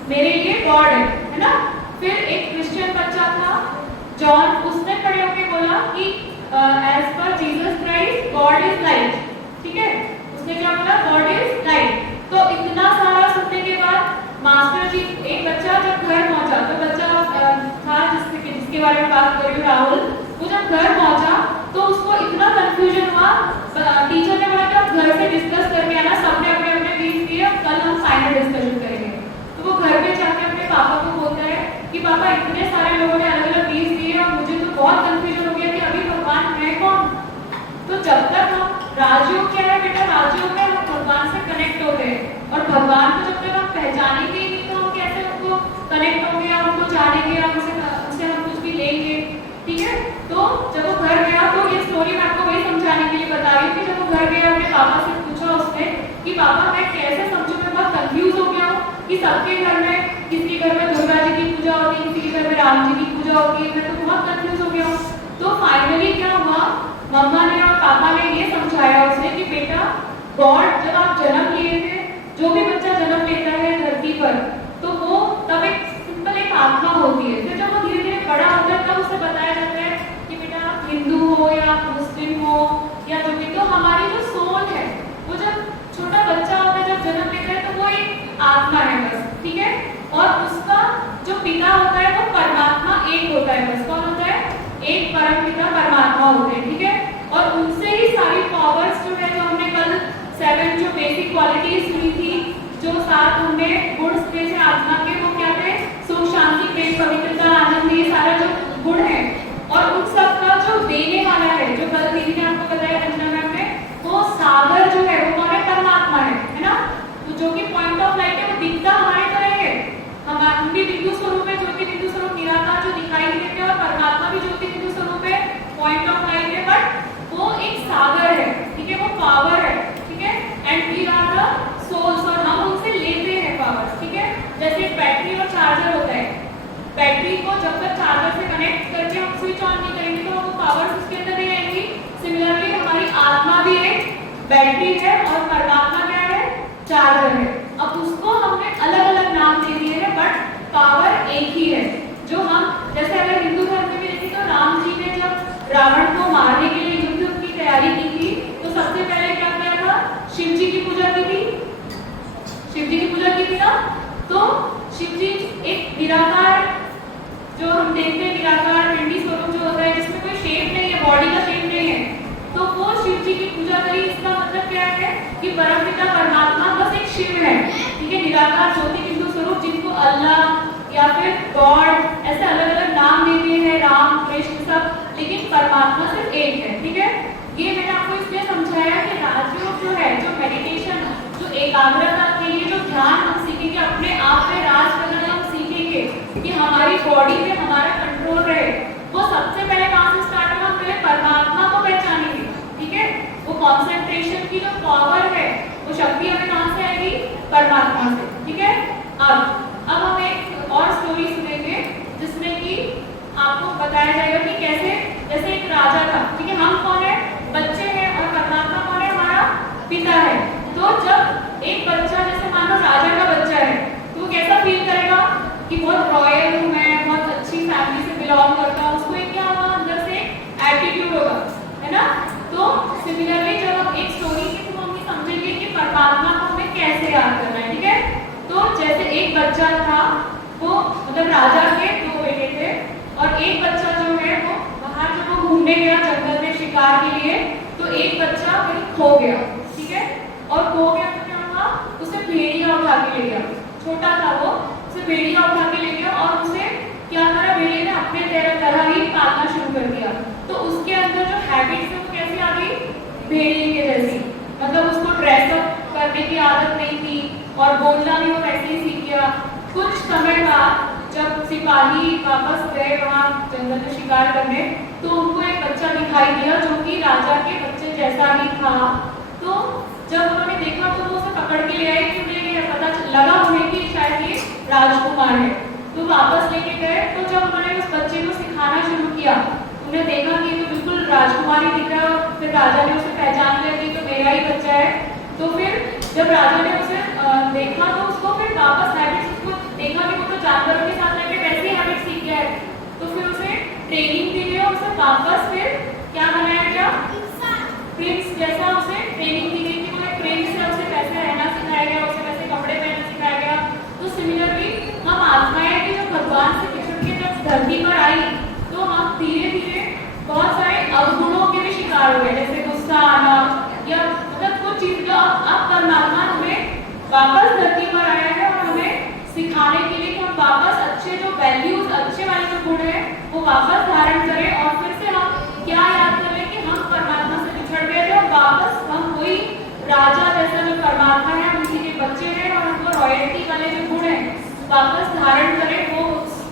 मेरे लिए गॉड है ना। फिर एक क्रिश्चियन बच्चा था जॉन, उसने खड़े होकर बोला कि as per Jesus Christ God is light. ठीक है, उसने क्या बोला? God is light. तो इतना सारा सुनने के बाद मास्टर जी, एक बच्चा जब घर पहुंचा, तो बच्चा था जिसके बारे में बात कर रही हूँ, राहुल, वो जब घर पहुंचा तो उसको इतना कंफ्यूजन हुआ। टीचर ने बोला कि आप घर से डिस्कस करके आना, सबने अपने अपने बीच दिए, कल हम फाइनल डिस्कशन करेंगे। तो वो घर पे जाके अपने पापा को बोलता है कि पापा इतने सारे लोगों ने अलग अलग बीज दिए और मुझे तो बहुत कंफ्यूजन हो गया कि अभी भगवान है कौन। तो जब तक हम राजयोग क्या है बेटा, राजयोग में हम भगवान से कनेक्ट होते हैं और भगवान को जब तक हम पहचानेंगे नहीं तो हम कैसे उनको कनेक्ट होंगे, हम उनको जानेंगे, हम उससे हम कुछ भी लेंगे। ठीक है, तो जब वो घर गया, तो ये स्टोरी मैं आपको वही समझाने के लिए बता रही हूँ कि जब वो घर गया अपने पापा से पूछा उसने कि पापा मैं कैसे समझूं, मैं बहुत कंफ्यूज हो गया हूँ कि सबके घर में, किसी के घर में दुर्गा जी की पूजा होती है, किसी के घर में राम जी की पूजा होती है, मैं तो बहुत कंफ्यूज हो गया हूँ। तो फाइनली क्या हुआ, मम्मा ने और पापा ने ये समझाया उसे कि बेटा गॉड जब आप जन्म लिए थे, जो भी बच्चा जन्म लेता है धरती पर, तो वो तब एक सिंपल एक आत्मा होती है। फिर जब वो धीरे धीरे बड़ा होता है तब उसे बताया जाता है कि बेटा आप हिंदू हो या मुस्लिम हो या जो भी, तो हमारी जो सोल है वो जब छोटा बच्चा होता है, जब जन्म लेता है, तो वो एक आत्मा है बस, ठीक है। और उसका जो पिता होता है वो परमात्मा एक होता है बस। कौन होता है? एक परम पिता परमात्मा होते हैं, ठीक है। और उनसे ही सारी पावर्स जो है, जो हमने कल 7 जो बेसिक क्वालिटीज हुई थी, जो 7 हमने गुण थे आत्मा के, वो क्या थे? सुख, शांति, प्रेम, पवित्रता, आनंद, ये सारा जो गुण है। और उन सब का जो देने वाला है, जो कल दीदी ने आपको बताया रंजना मैम ने, वो सागर जो है वो कौन है? परमात्मा है ना। तो जो कि पॉइंट ऑफ लाइट है वो दिखता हमारे तरह है, हम भी बिंदु स्वरूप है, ज्योति बिंदु स्वरूप निराकार जो दिखाई देते हैं, और परमात्मा भी ज्योति बिंदु स्वरूप है, पॉइंट ऑफ लाइट है, बट वो एक सागर है, ठीक है, वो पावर है, ठीक है। And we are the souls, और हम उनसे लेते हैं पावर्स, ठीक है। जैसे एक बैटरी और चार्जर होता है, बैटरी को जब तक चार्जर से कनेक्ट करके हम स्विच ऑन नहीं करेंगे तो वो पावर्स उसके अंदर नहीं आएंगी। सिमिलरली हमारी आत्मा भी एक बैटरी है और परमात्मा क्या है? चार्जर है। अब उसको हमने अलग अलग नाम दे दिए हैं, बट पावर एक ही है। जो हम जैसे अगर हिंदू धर्म में भी देखें तो राम जी ने जब रावण को मारने के लिए युद्ध की तैयारी की थी, तो सबसे पहले क्या किया था? शिव जी की पूजा की थी, शिव जी की पूजा की थी ना। तो शिव जी एक निराकार, जो हम देखते हैं निराकार पिंडी स्वरूप जो होता है, जिसमें कोई शेप नहीं है, बॉडी का शेप नहीं है, तो वो शिव जी की पूजा करी। इसका मतलब क्या है कि परमपिता परमात्मा बस एक शिव है, ठीक है, निराकार ज्योति बिंदु स्वरूप, जिनको अल्लाह या फिर गॉड ऐसे अलग अलग नाम देते हैं, राम, कृष्ण सब, लेकिन परमात्मा सिर्फ एक है, ठीक है। ये मैंने आपको इसलिए समझाया कि राजयोग जो है, जो मेडिटेशन, जो एकाग्रता के लिए जो ध्यान हम सीखेंगे, अपने आप पे राज करना हम सीखेंगे कि हमारी बॉडी पे हमारा कंट्रोल रहे, वो सबसे पहले कहाँ से स्टार्ट होगा? पहले परमात्मा को पहचानेंगे, ठीक है। वो कॉन्सेंट्रेशन की जो पावर है, वो शक्ति हमें कहाँ से आएगी? परमात्मा से, ठीक है। अब हम एक और स्टोरी सुनेंगे जिसमें कि आपको बताया जाएगा कि कैसे, जैसे एक राजा था, ठीक है, हम कौन है? बच्चे हैं, और परमात्मा कौन है? हमारा पिता है। तो जब एक बच्चा, जैसे मान लो राजा का बच्चा है, तो वो कैसा फील करेगा कि बहुत रॉयल हूँ मैं, बहुत अच्छी फैमिली से बिलोंग करता हूँ, उसको एक क्या होगा? अंदर से एटीट्यूड होगा, है ना। तो सिमिलरली जब हम एक स्टोरी के थ्रू हम ये समझेंगे कि परमात्मा को हमें कैसे याद करना है, ठीक है। तो जैसे एक बच्चा था, वो मतलब राजा के 2 बेटे थे, और एक बच्चा जो है वो बाहर जब वो घूमने गया जंगल में शिकार के लिए, तो एक बच्चा कहीं खो गया, ठीक है। और खो गया तो क्या हुआ? उसे भेड़िया उठा के ले गया, छोटा था वो, उसे भेड़िया उठा के ले गया, और उसे क्या करा? भेड़िया ने अपने तरह ही पालना शुरू कर दिया। तो उसके अंदर जो हैबिट्स है वो कैसी आ गई? भेड़िए के जैसी, मतलब उसको ड्रेसअप करने की आदत नहीं थी, और बोलना भी वो वैसे ही सीख गया। कुछ समय बाद जब सिपाही वापस गए वहाँ जंगल में शिकार करने, तो उनको एक बच्चा दिखाई दिया जो कि राजा के बच्चे जैसा ही था। तो जब उन्होंने देखा तो वो उसे पकड़ के ले आए, कि उन्हें ये पता लगा उन्हें कि शायद ये राजकुमार है। तो वापस लेके गए, तो जब उन्होंने उस बच्चे को सिखाना शुरू किया, उन्हें देखा कि ये तो बिल्कुल राजकुमार ही दिख रहा है। फिर राजा ने उसे पहचान लिया कि तो मेरा ही बच्चा है। तो फिर जब राजा ने उसे देखा, तो उसको फिर वापस हैबिट्स, उसको देखा कि वो तो जानवरों के साथ रहकर वैसी हैबिट सीख गया है, तो फिर उसे ट्रेनिंग दी गई, और उसे वापस फिर क्या बनाया गया? प्रिंस जैसा उसे ट्रेनिंग दी गई कि वो एक प्रिंस है, उसे कैसे रहना सिखाया गया, उसे कैसे कपड़े पहनना सिखाया गया। तो सिमिलरली हम आत्माएं कि जो भगवान से बिछड़ के जब धरती पर आई, तो हम धीरे धीरे बहुत सारे अवगुणों के भी शिकार हो गए, जैसे गुस्सा आना, या मतलब कुछ चीज जो अब परमात्मा हमें वापस धरती पर आया है, और हमें सिखाने के लिए कि हम वापस अच्छे जो वैल्यूज, अच्छे वाले जो गुण है वो वापस धारण करें, और फिर से हम क्या याद करें कि हम परमात्मा से बिछड़ गए थे, और वापस हम कोई राजा जैसा जो परमात्मा है, उसी के बच्चे हैं, और हमको रॉयल्टी वाले जो गुण है वापस धारण करें।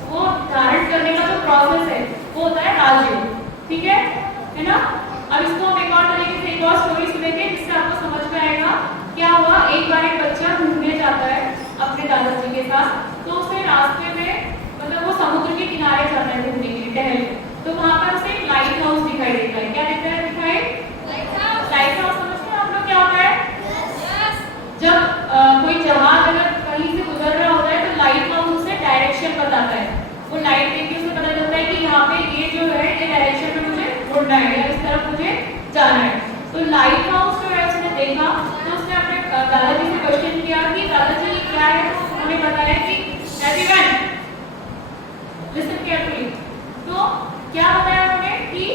वो धारण करने का जो प्रोसेस है वो होता है राजयोग, ठीक है ना। अब इसको हम एक और तरीके से एक और स्टोरी सुनेंगे, जिससे आपको समझ में आएगा क्या हुआ। एक बार एक बच्चा घूमने जाता है अपने दादाजी के साथ, तो उसे रास्ते में, मतलब वो समुद्र के किनारे जाता है घूमने के लिए, टहलने, तो वहां पर उसे एक लाइट हाउस दिखाई देता है। क्या दिखता है? दिखाई लाइट हाउस समझते हैं आप लोग क्या होता है? जब कोई जहाज अगर कहीं से गुजर रहा होता है तो लाइट हाउस उसे डायरेक्शन बताता है। वो लाइट देख के उसे पता चलता है कि यहाँ पे ये जो है ये डायरेक्शन में मुझे मुड़ना है या इस तरफ मुझे जाना है। तो लाइट हाउस जो है उसने देखा तो उसने अपने दादाजी से क्वेश्चन किया कि दादाजी ये क्या है। तो उन्होंने बताया कि एवरीवन लिसन केयरफुली। तो क्या बताया उन्होंने कि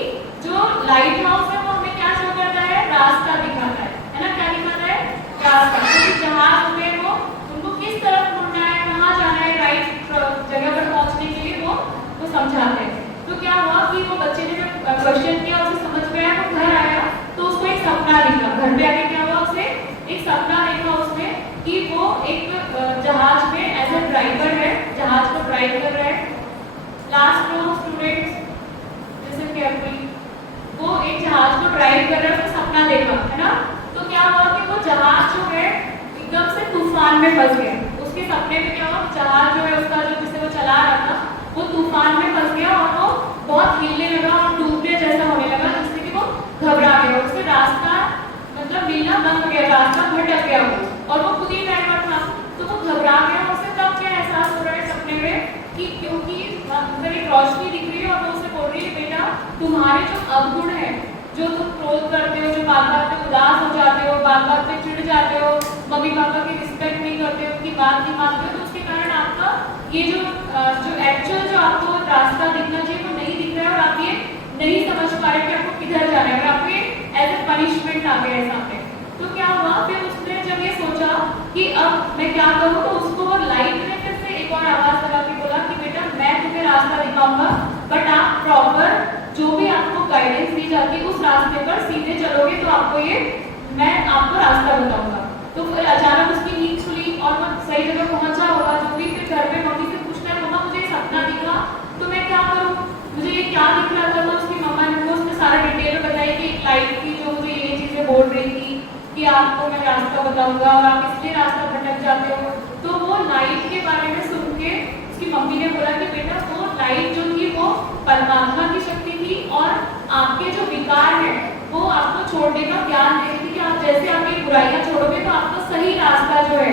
जो लाइट हाउस है वो हमें क्या शो करता है, रास्ता दिखाता है ना। क्या दिखाता है, रास्ता। क्योंकि जहाज होते हैं वो उनको किस तरफ मुड़ना है, कहाँ जाना है, राइट जगह पर पहुंचने के लिए वो समझाते हैं। तो क्या हुआ कि वो बच्चे ने जब क्वेश्चन किया उसे समझ में आया, वो घर आया तो उसको एक सपना दिखा। घर पे आके क्या हुआ, उसे एक सपना देखा उसने कि वो एक जहाज में एज ए ड्राइवर है, जहाज को ड्राइव कर रहा है। Last row students listen carefully. वो एक जहाज को ड्राइव कर रहा है, उसने सपना देखा है ना। तो क्या हुआ कि वो जहाज जो है एकदम से तूफान में फंस गया। उसके सपने में क्या हुआ, जहाज जो है उसका जो जिसे वो चला रहा था वो तूफान में फंस गया और वो बहुत हिलने लगा और डूबने जैसा होने लगा, जिससे कि वो घबरा गया। उससे रास्ता मतलब मिलना बंद हो गया, रास्ता भटक गया वो, और वो खुद ही ड्राइवर था। तो वो घबरा गया। उसे तब क्या एहसास हो रहा है सपने में कि क्योंकि मतलब एक रोशनी दिख रही है और वो उसे बोल रही है बेटा तुम्हारे जो अवगुण है, जो तुम क्रोध करते हो, जो बात बात पे उदास हो जाते हो, बात बात पे चिढ़ जाते हो, मम्मी पापा की रिस्पेक्ट नहीं करते हो, उनकी बात नहीं मानते हो, तो उसके कारण आपका ये जो एक्चुअल जो आपको रास्ता दिखना चाहिए वो नहीं दिख रहा है और आप ये नहीं समझ पा रहे कि आपको किधर जाना है और आपको एज ए पनिशमेंट आ गया है सामने। तो क्या हुआ, फिर उसने जब ये सोचा कि अब मैं क्या करूँ, तो उसको वो लाइट ने फिर से एक और आवाज लगा के बोला कि बेटा मैं तुम्हें रास्ता दिखाऊंगा, बट आप प्रॉपर जो भी आपको गाइडेंस दी जाती है उस रास्ते पर सीधे चलोगे तो आपको ये मैं आपको रास्ता बताऊंगा। तो फिर अचानक उसकी नींद खुली और वो सही जगह पहुंचा होगा जो भी। फिर घर में मम्मी से पूछता है मम्मा मुझे सपना दिखा तो मैं क्या करूं, मुझे ये क्या दिख रहा था। तो उसकी मम्मा ने उसने सारा डिटेल में बताया कि लाइट की जो मुझे ये चीजें बोल रही थी कि आपको मैं रास्ता बताऊंगा और आप इसलिए रास्ता भटक जाते हो। तो वो लाइट के बारे में सुन के उसकी मम्मी ने बोला कि बेटा वो लाइट जो थी वो परमात्मा की शक्ति थी और आपके जो विकार है वो आपको छोड़ने का ज्ञान दे रही थी कि आप जैसे आपकी बुराइयां छोड़ोगे तो आपको सही रास्ता जो है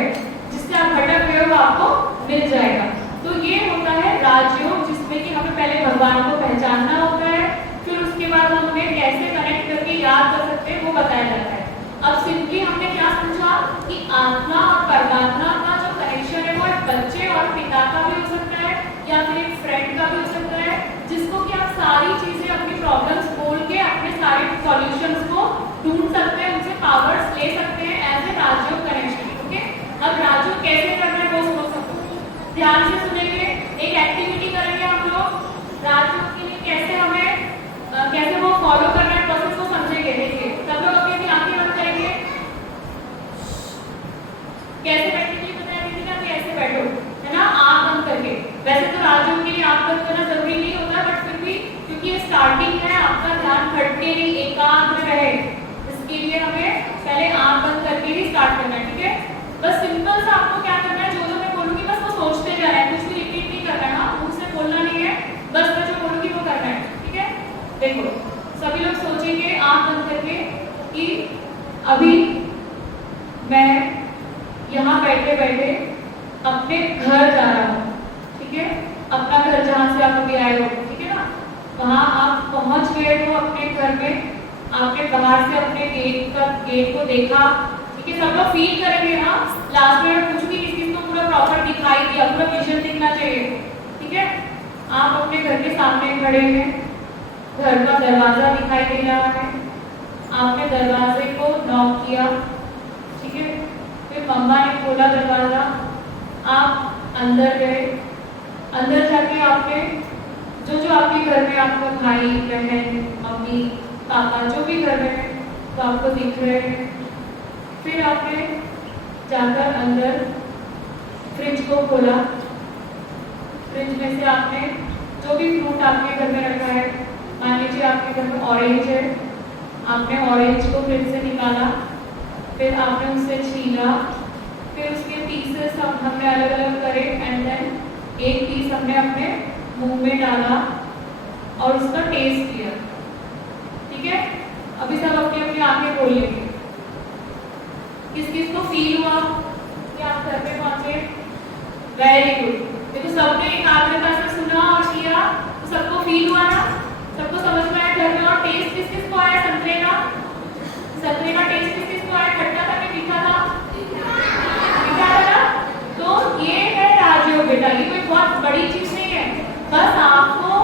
जिससे आप भटक रहे हो वो आपको मिल जाएगा। तो ये होता है राजयोग, जिसमें कि हमें पहले भगवान को पहचानना होता है, फिर उसके बाद हम उन्हें कैसे कनेक्ट करके याद कर सकते हैं वो बताया जाता है। अब सिंपली हमने क्या समझा कि आत्मा और परमात्मा का जो कनेक्शन है वो एक बच्चे और पिता का भी हो सकता है या फिर एक फ्रेंड का भी हो सकता है, जिसको कि आप सारी चीजें अपनी प्रॉब्लम्स बोल के अपने सारे सॉल्यूशंस को ढूंढ सकते हैं, उनसे पावर्स ले सकते हैं as a Rajyoga connection. Okay, अब राजयोग कैसे करना है वो समझ सकते हो, ध्यान से सुनेंगे। एक एक्टिविटी करेंगे हम लोग राजयोग के लिए, कैसे हमें कैसे वो फॉलो करना है प्रोसेस को समझेंगे। देखिए सब लोग अपनी आंखें बंद करेंगे, कैसे बैठने के लिए बताया थी ना, कैसे बैठो है ना, आंख बंद करके। वैसे तो राजयोग के लिए आंख बंद करना जरूरी नहीं होता, बट फिर भी क्योंकि ये स्टार्टिंग है आपका ध्यान भटके नहीं, एकाग्र रहे, इसके लिए हमें पहले आंख बंद करके ही स्टार्ट करना है। ठीक है, बस सिंपल सा आपको क्या करना है, जो मैं बोलूंगी बस वो सोचते जाना है, कुछ भी रिपीट नहीं करना है, मुंह से बोलना नहीं है, बस मैं जो बोलूंगी वो करना है। ठीक है, देखो सभी लोग सोचेंगे आंख बंद करके कि अभी मैं यहाँ बैठे बैठे अपने घर जा रहा हूँ। ठीक है, अपना घर जहाँ से आप अभी आए हो, ठीक है ना, वहाँ आप पहुँच गए हो अपने घर में, आपने बाहर से अपने गेट को देखा। ठीक है, सब लोग फील करेंगे ना, लास्ट में कुछ भी किसी को पूरा प्रॉपर दिखाई दिया, पूरा विजन दिखना चाहिए। ठीक है, आप अपने घर के सामने खड़े हैं, घर का दरवाजा दिखाई दे रहा है, आपने दरवाजे को नॉक किया। ठीक है, फिर मम्मा ने खोला दरवाजा, आप अंदर गए, अंदर जाके आपने जो आपके घर में आपका भाई बहन मम्मी पापा जो भी घर में है तो आपको दिख रहे हैं। फिर आपने जाकर अंदर फ्रिज को खोला, फ्रिज में से आपने जो भी फ्रूट आपके घर में रखा है, मान लीजिए आपके घर में ऑरेंज है, आपने ऑरेंज को फ्रिज से निकाला, फिर आपने उसे छीला, फिर उसके पीसेस हमने अलग अलग करे एंड देन एक पीस हमने अपने मुंह में डाला और उसका टेस्ट किया। ठीक है, अभी सब अपनी अपनी आंखें खोल लेंगे। किस किस को फील हुआ कि आप घर पे पहुंचे? Very good. देखो सबने एकाग्रता से सुना और किया तो सबको फील हुआ ना, सबको समझ में आया घर में। और टेस्ट किस किस को आया? संतरे का टेस्ट किस किस को आया? खट्टा था कि मीठा था? मीठा था ना। तो ये है राजयोग बेटा, ये कोई बहुत बड़ी चीज नहीं है। बस आपको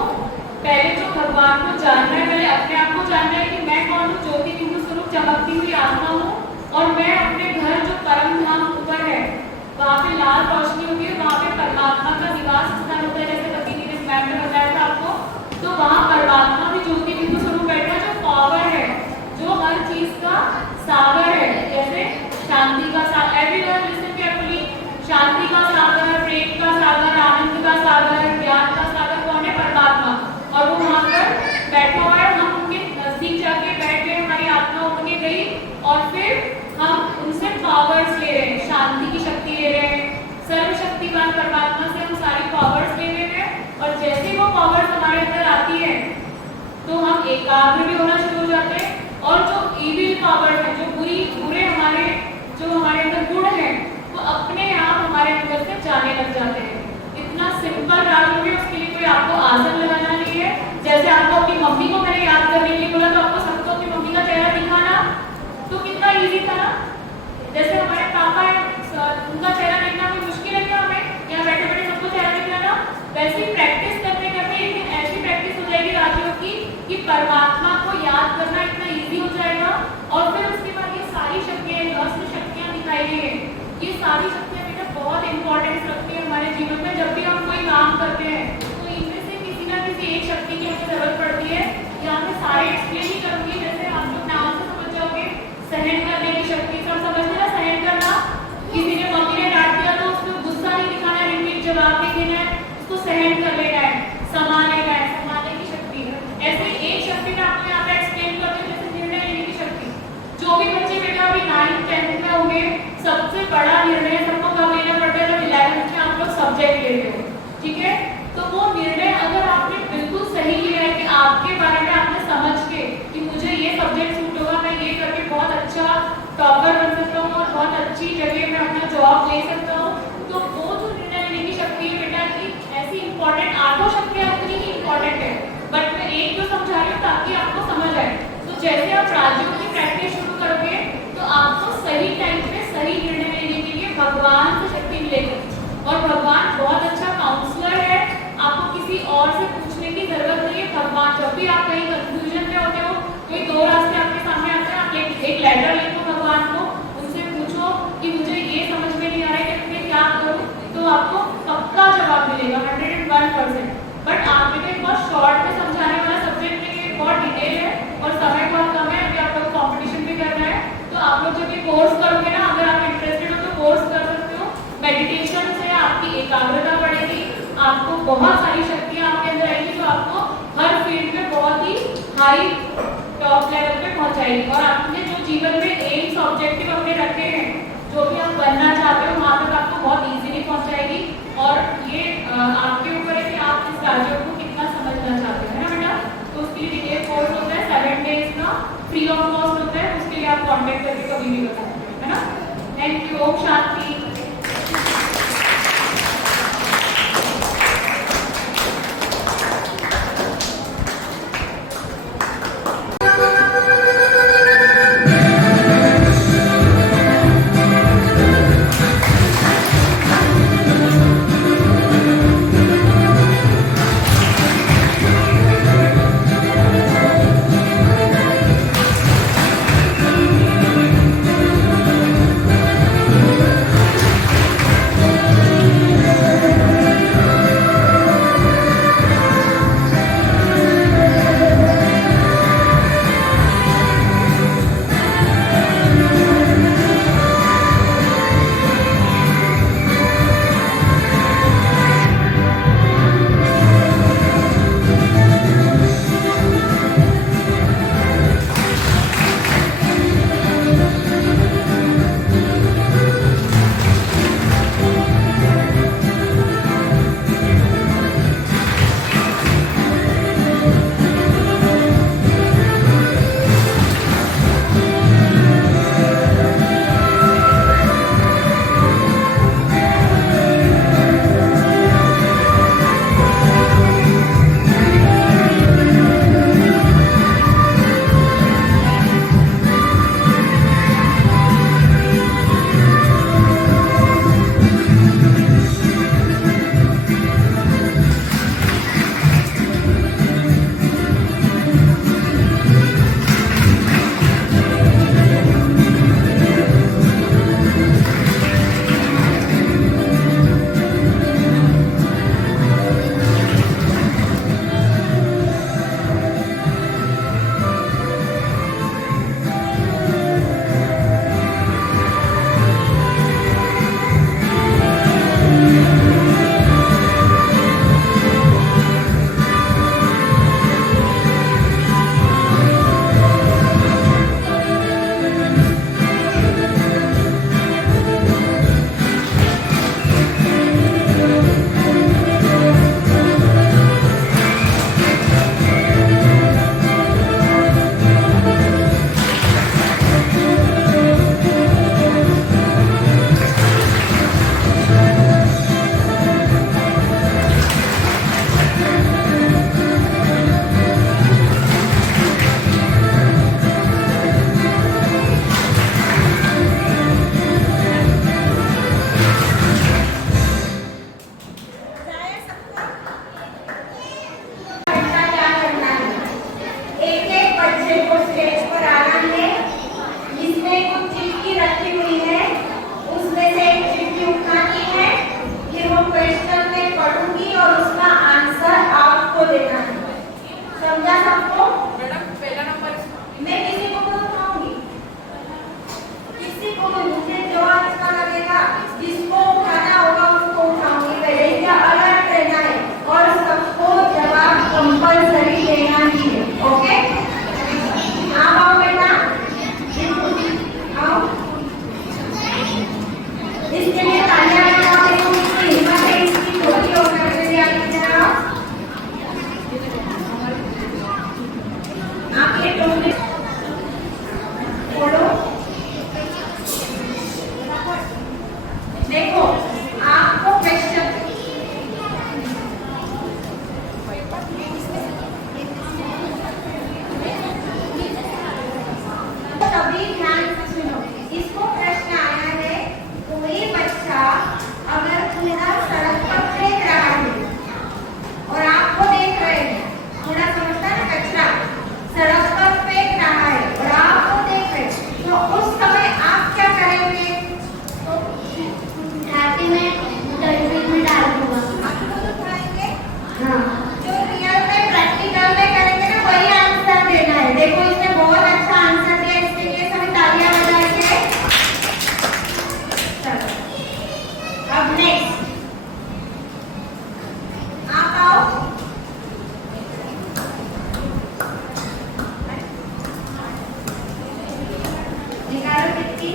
पहले तो भगवान को जानना है, पहले अपने आप को जानना है कि मैं कौन हूँ, ज्योति बिंदु स्वरूप चमकती हुई आत्मा हूँ। और मैं अपने घर जो परम धाम ऊपर है, वहाँ पे लाल रोशनी होती है, वहाँ पे परमात्मा का निवास स्थान होता है, जैसे कभी ने मैम ने बताया था आपको। तो वहाँ परमात्मा भी ज्योति बिंदु स्वरूप बैठा, जो पावर है, जो हर चीज का सागर है। जैसे शांति का सागर, एवरीवन लिसन केयरफुली, शांति का सागर, प्रेम का सागर, आनंद का सागर, ज्ञान का सागर कौन है? परमात्मा। और वो वहाँ पर बैठा हुआ है, हम उनके नजदीक जाके बैठ गए, हमारी आत्मा उड़ के गई और फिर हम उनसे पावर्स ले रहे हैं, शांति की शक्ति ले रहे हैं, सर्वशक्तिमान परमात्मा से हम सारी पावर्स ले रहे हैं। और जैसे वो पावर्स हमारे अंदर आती है तो हम एकाग्र भी होना शुरू हो जाते हैं। और जो इविल पावर्स है, जो बुरे हमारे अंदर गुण है, वो अपने आप हमारे अंदर से जाने लग जाते हैं। इतना सिंपल राजयोग है, उसके लिए कोई आपको आसन लगाना नहीं है। जैसे आपको अपनी मम्मी को मैंने याद करने के लिए बोला तो आपको सबको अपनी मम्मी का चेहरा दिखाना तो कितना इजी था ना। जैसे हमारे पापा है, उनका चेहरा देखना कोई मुश्किल है क्या? हमें यहाँ बैठे बैठे सबको चेहरा दिखाना। वैसे ही प्रैक्टिस करते करते एक दिन ऐसी प्रैक्टिस हो जाएगी राजयोग की कि परमात्मा को याद करना इतना इजी हो जाएगा। और फिर उसके बाद ये सारी शक्तियाँ, असुर शक्तियाँ दिखाई गई है, ये सारी शक्तियाँ बेटा बहुत इंपॉर्टेंस रखती है हमारे जीवन में। जब भी हम कोई काम करते हैं तो इनमें से किसी ना किसी एक शक्ति की हमें जरूरत पड़ती है। यहाँ पे सारे एक्सप्लेन ही करूंगी, जैसे आप लोग नाम से समझ जाओगे। सहन करने की शक्ति, सब समझते ना, सहन करना। किसी ने मम्मी ने डांट दिया तो उसको गुस्सा नहीं दिखाना है, रिपीट जवाब नहीं देना है, उसको सहन कर लेना है, संभालने की शक्ति। ऐसे एक शक्ति में आपको यहाँ पे एक्सप्लेन करते हैं, जैसे निर्णय लेने की शक्ति। जो भी बच्चे बेटा अभी 9th 10th में होंगे, सबसे बड़ा निर्णय सबको कब लेना पड़ता है? जब 11th में आप लोग सब्जेक्ट लेते हो, ठीक है? तो वो निर्णय अगर आपने बिल्कुल सही लिया है कि आपके बारे में आपने समझ के कि मुझे ये सब्जेक्ट सूट होगा, मैं ये करके बहुत अच्छा टॉपर बन सकता हूँ और बहुत अच्छी जगह में अपना जॉब ले सकता हूँ, तो वो जो निर्णय लेने की शक्ति है बेटा की ऐसी इंपॉर्टेंट, आठों शक्तियाँ उतनी ही इंपॉर्टेंट है। बट मैं एक तो समझा रही हूँ ताकि आपको समझ आए। तो जैसे आप राजयोग की प्रैक्टिस शुरू करोगे तो आपको सही टाइम पे सही निर्णय लेने के लिए भगवान से शक्ति मिलेगी। और भगवान बहुत अच्छा काउंसलर है, आपको किसी और से पूछने की जरूरत नहीं है। भगवान, जब भी आप कहीं कंफ्यूजन में होते हो, कोई दो रास्ते आपके सामने आते हैं, आप एक लेटर लिखो भगवान को, उनसे पूछो कि मुझे ये समझ में नहीं आ रहा है कि मैं क्या करूँ, तो आपको पक्का जवाब मिलेगा 101%। बट आप बेटे बहुत शॉर्ट में समझाने वाला सब्जेक्ट है, ये बहुत डिटेल है और समय बहुत कम है। अभी आप लोग कॉम्पिटिशन भी करना है, तो आप लोग जब ये कोर्स करोगे ना, अगर आप इंटरेस्टेड हो तो कोर्स कर सकते हो। मेडिटेशन से आपकी एकाग्रता बढ़ेगी, आपको बहुत सारी शक्तियाँ आपके अंदर आएंगी जो आपको हर फील्ड में बहुत ही हाई टॉप लेवल पे पहुंचाएगी। और आपने जो जीवन में एम्स ऑब्जेक्टिव अपने रखे हैं, जो भी आप बनना चाहते हो, वहाँ तक आपको बहुत इजीली पहुंचाएगी। और ये आपके ऊपर है कि आप इस राजयोग को कितना समझना चाहते हो, है ना बेटा? तो उसके लिए डिटेल कोर्स होता है 7 days का, फ्री ऑफ कॉस्ट होता है। उसके लिए आप कॉन्टेक्ट करके कभी भी कर सकते हो, है ना? Thank you. ओम शांति। इसके लिए तालियां बजाओ। देखो कितनी हिम्मत है इसकी, छोटी होकर के आई जरा। आप ये टोकरी खोलो। देखो आपको क्वेश्चन सभी ध्यान से सुनो। इसको प्रश्न आया है, कोई बच्चा अगर कूड़ा सड़क पर फेंक रहा है और आपको देख रहे हैं, कूड़ा समझता है ना, कचरा सड़क पर फेंक रहा है और आपको देख रहे हैं, तो उस समय आप क्या करेंगे? उठाके मैं डस्टबिन में डाल दूंगा। आप खुद उठाएंगे? हाँ। जो रियल में प्रैक्टिकल में करेंगे ना, वही आंसर देना है। देखो इसने बहुत अच्छा आंसर दिया, इसके लिए सभी तालियां बजाएंगे। चलो अब नेक्स्ट आप आओ। निकालो कितनी।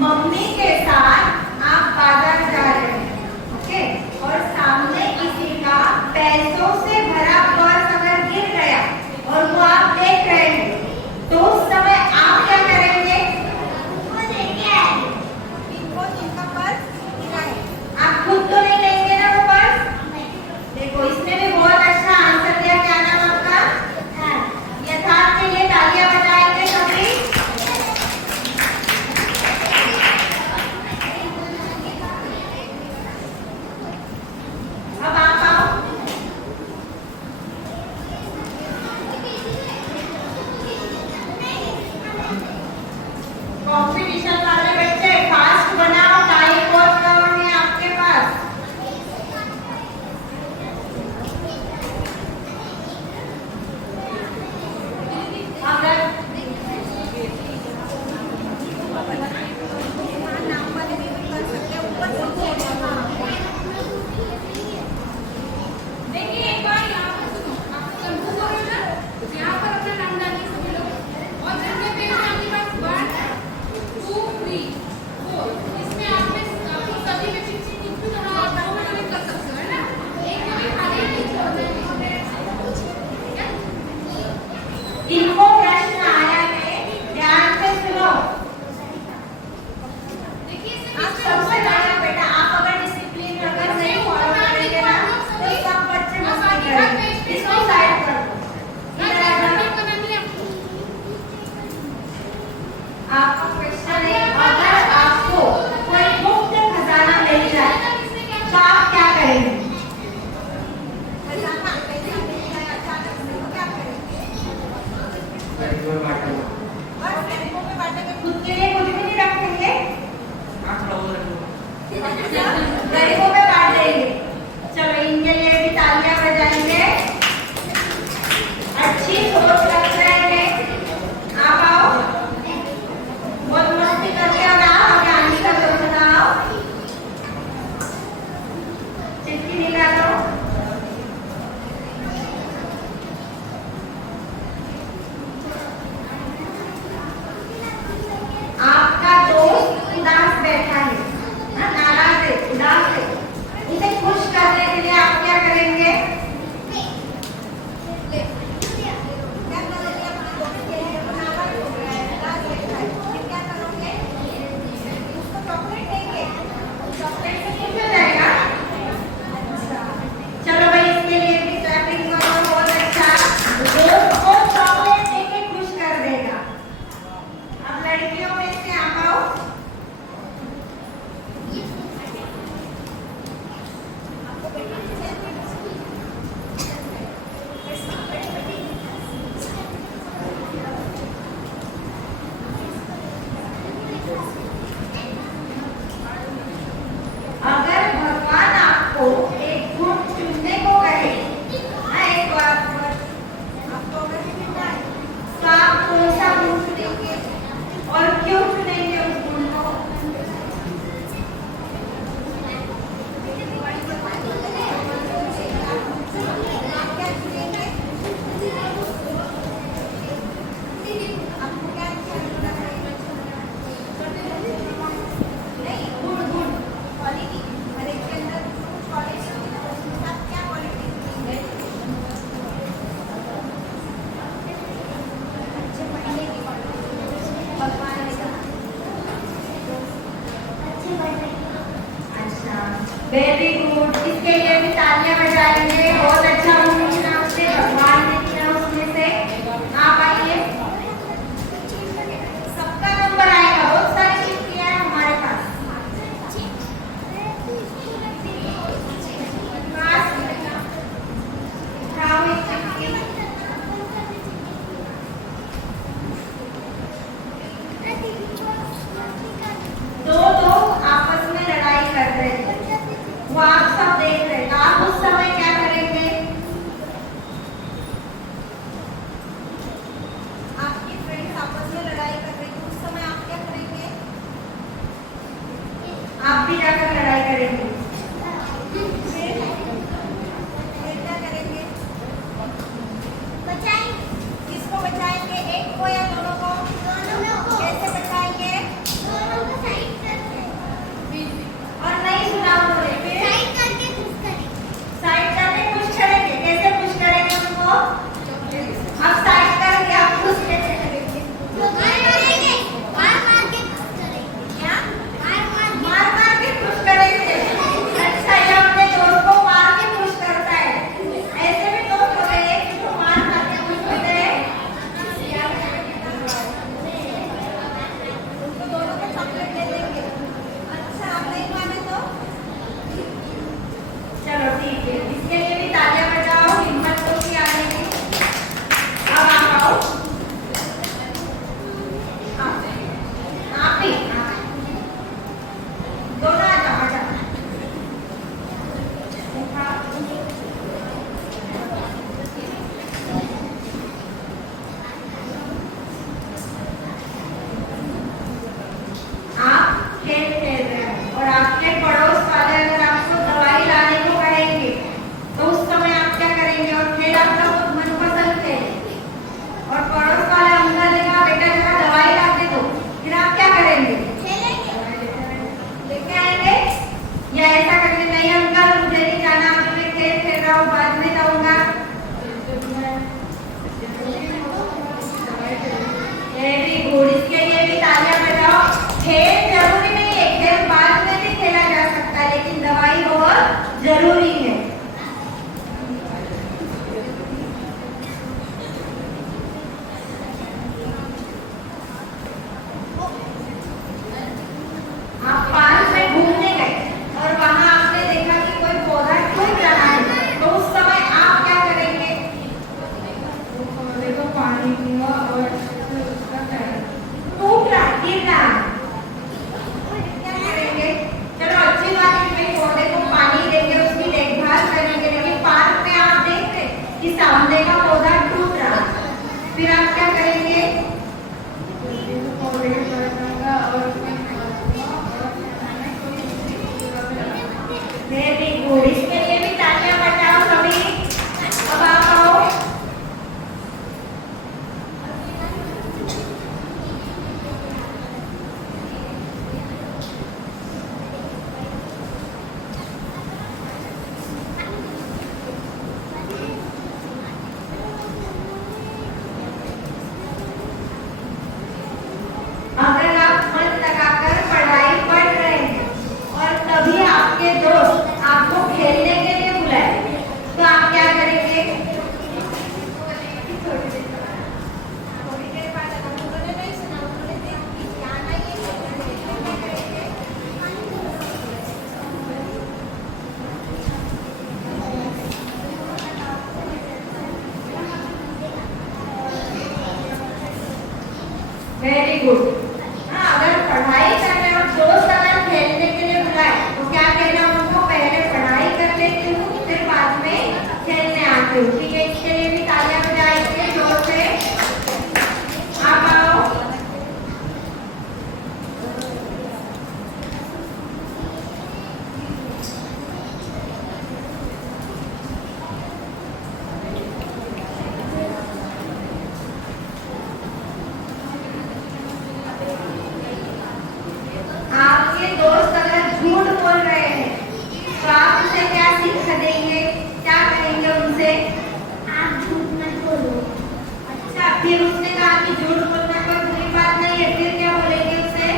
मम्मी के साथ आप बाजार जा रहे हैं, ओके, और सामने किसी का पैसों से भरा पर्स अगर गिर गया और वो आप देख रहे हैं, तो उस समय आप क्या करेंगे? इनका पर्स गिराए। आप खुद तो नहीं लेंगे ना वो पर्स? देखो इसने भी बहुत अच्छा आंसर दिया। क्या नाम आपका? यथार्थ के लिए तालियां बजाएंगे सभी। अब आप आओ। कंपटीशन वाले बच्चे फास्ट बनाओ, टाइम बहुत कम है आपके पास। अगर देखिए एक बार यहाँ पर सुनो, आप कंफ्यूज हो रहे हो ना, यहाँ पर अपना नाम डालिए सभी लोग और जिनके पेज में आपके पास 1 2 3 4, इसमें आपने आपको सभी में चिट चिट कुछ भी करना आप वो में क्लिक कर सकते हो, है ना? एक में भी खाली नहीं छोड़ना है। इनको प्रश्न आया है, ध्यान से सुनो। देखिए आप सबसे बड़ा बेटा, आप अगर डिसिप्लिन अगर नहीं फॉलो करेंगे ना, तो सब बच्चे मस्ती करेंगे। इसको साइड कर दो। इधर आ जाओ। आपका क्वेश्चन है, अगर आपको कोई मुफ्त खजाना मिल जाए तो आप क्या करेंगे? खजाना कैसे मिल जाए अचानक से, तो क्या करेंगे? बस गरीबों में बांटेंगे, खुद के लिए कुछ भी नहीं रखेंगे, गरीबों में बांट देंगे। चलो इनके लिए भी तालियां बजाएंगे। अच्छी सोच रख रहे हैं। आप आओ, बहुत मस्ती करके और आओ, आगे आने का सोचना। आओ, चिट्ठी निकालो। आपका दोस्त उदास बैठा है, नाराज है, उदास है, उसे खुश करने के लिए आप क्या करेंगे? इसके लिए भी तालियां बजाएंगे। बहुत अच्छा उम्मीद आपसे भगवान ने किया उसमें से। आप आइए, सबका नंबर आएगा। बहुत सारी चिट्ठियां हैं हमारे पास। उठाओ एक चिट्ठी। दो आपस में लड़ाई कर रहे थे, वो आप सब देख रहे थे। आप उस समय क्या करेंगे? आपकी फ्रेंड्स आपस में लड़ाई कर रही थी, उस समय आप क्या करेंगे? आप भी जाकर लड़ाई करेंगे। फिर क्या करेंगे? बचाएंगे। किसको बचाएंगे? एक को या दोनों को? दोनों को। कैसे बचाएंगे? दोनों को साइड करके। और नहीं सुना बोले फिर साइड करके पुश करेंगे। साइड करके पुश करेंगे। कैसे पुश करेंगे उनको? अब साइड करके आप पुश कैसे करेंगे? मार मारेंगे, मार मार के पुश करेंगे। क्या? मार मार के पुश करेंगे। अच्छा, ये अपने दोस्त को मार के पुश करता है। ऐसे भी दोस्त होते हैं जो मार मार के पुश करते हैं। उनको दोनों को चॉकलेट दे देंगे। अच्छा, आप नहीं माने तो चलो ठीक है। इसके लिए भी तालियां बजाओ, हिम्मत तो की आने की। अब आप आओ। आप भी दोनों आ जाओ, आ जाओ। आप खेल खेल रहे हो और आपके पड़ोस वाले अगर आपको दवाई लाने को कहेंगे तो उस समय आप क्या करेंगे? और खेल आपका मनपसंद खेल है और पड़ोस वाले अंकल लेगा, बेटा जरा दवाई ला के दो, फिर आप क्या करेंगे? लेके आएंगे या ऐसा करेंगे? नहीं अंकल, मुझे नहीं जाना, अभी मैं खेल खेल रहा हूँ, बाद में जाऊंगा। Very good. इसके लिए भी तालियां बजाओ। खेल जरूरी नहीं है, खेल बाद में भी खेला जा सकता है, लेकिन दवाई बहुत जरूरी है। आप पार्क में घूमने गए और वहां आपने देखा कि कोई पौधा टूट रहा है, तो उस समय आप क्या करेंगे? पौधे को पानी दूंगा और उसका टूट रहा, गिर रहा है, क्या करेंगे? चलो अच्छी बात है, भाई पौधे को पानी देंगे, उसकी देखभाल करेंगे। लेकिन पार्क में आप देख रहे कि सामने का पौधा टूट रहा, फिर आप क्या करेंगे? पौधे के पास जाऊंगा और वेरी गुड। इसके लिए भी तालियां बजाओ सभी। अब आप आओ। अगर आप मन लगाकर पढ़ाई पढ़ रहे हैं और तभी आपके दोस्त आपको खेलने के लिए बुलाए, तो आप क्या करेंगे? थोड़ी देर बाद अगर उन्होंने नहीं सुना, उन्होंने जाना ही है, क्या करेंगे? Very good. हाँ, अगर पढ़ाई कर रहे और दोस्त अगर खेलने के लिए बुलाए तो क्या कहना उनको? पहले पढ़ाई कर लेती हूँ, फिर बाद में खेलने आती हूँ। ठीक है, इसके लिए भी तालियां बजाएंगे जोर से। आप आओ। आपके दोस्त अगर झूठ बोल रहे हैं तो आप उसे क्या शिक्षा देंगे? क्या कहेंगे उनसे? आप झूठ मत बोलो। अच्छा, फिर उसने कहा कि झूठ बोलना कोई बुरी बात नहीं है, फिर क्या बोलेंगे उसे?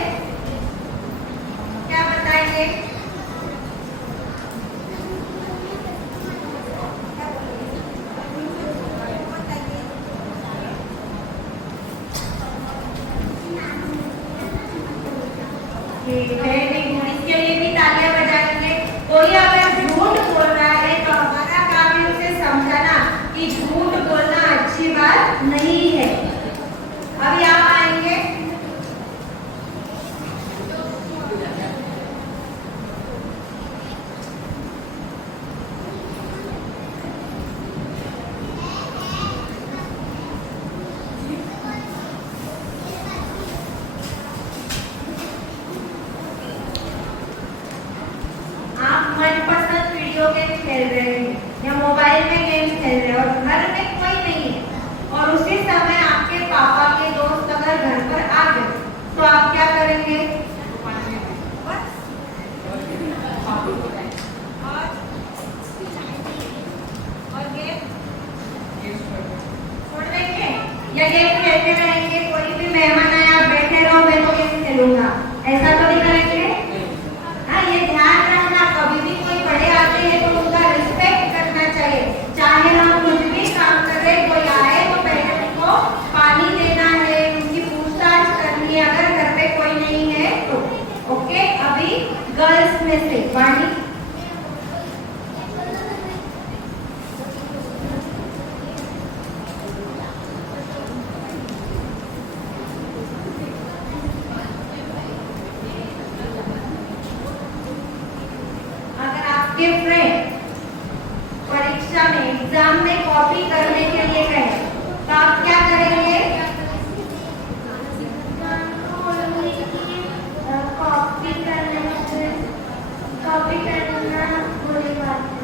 क्या बताएंगे? वेरी गुड, इसके लिए भी तालियां बजाएंगे। कोई अगर झूठ बोल रहा है तो हमारा काम है उसे समझाना कि झूठ बोलना अच्छी बात नहीं है। अभी आप आएंगे। आप मनपसंद वीडियो गेम खेल रहे हैं या मोबाइल में गेम खेल रहे हैं और घर में कोई नहीं है और उसी समय आपके पापा के दोस्त अगर घर पर आ गए तो आप क्या करेंगे? और गेम छोड़ देंगे या गेम खेलते रहेंगे? कोई भी मेहमान आया बैठे रहो मैं तो गेम खेलूंगा, ऐसा तो नहीं करेंगे। हाँ, ये ध्यान रखना, कभी भी कोई बड़े आते हैं तो उनका रिस्पेक्ट करना चाहिए। चाहे हम कुछ भी काम कर रहे, कोई आए तो पहले उनको पानी देना है, उनकी पूछताछ करनी है अगर घर पे कोई नहीं है तो। ओके, अभी गर्ल्स में से वाणी। अगर आपके फ्रेंड परीक्षा में एग्जाम में कॉपी करने के लिए कहे तो आप क्या करेंगे? कॉपी करना बुरी बात है।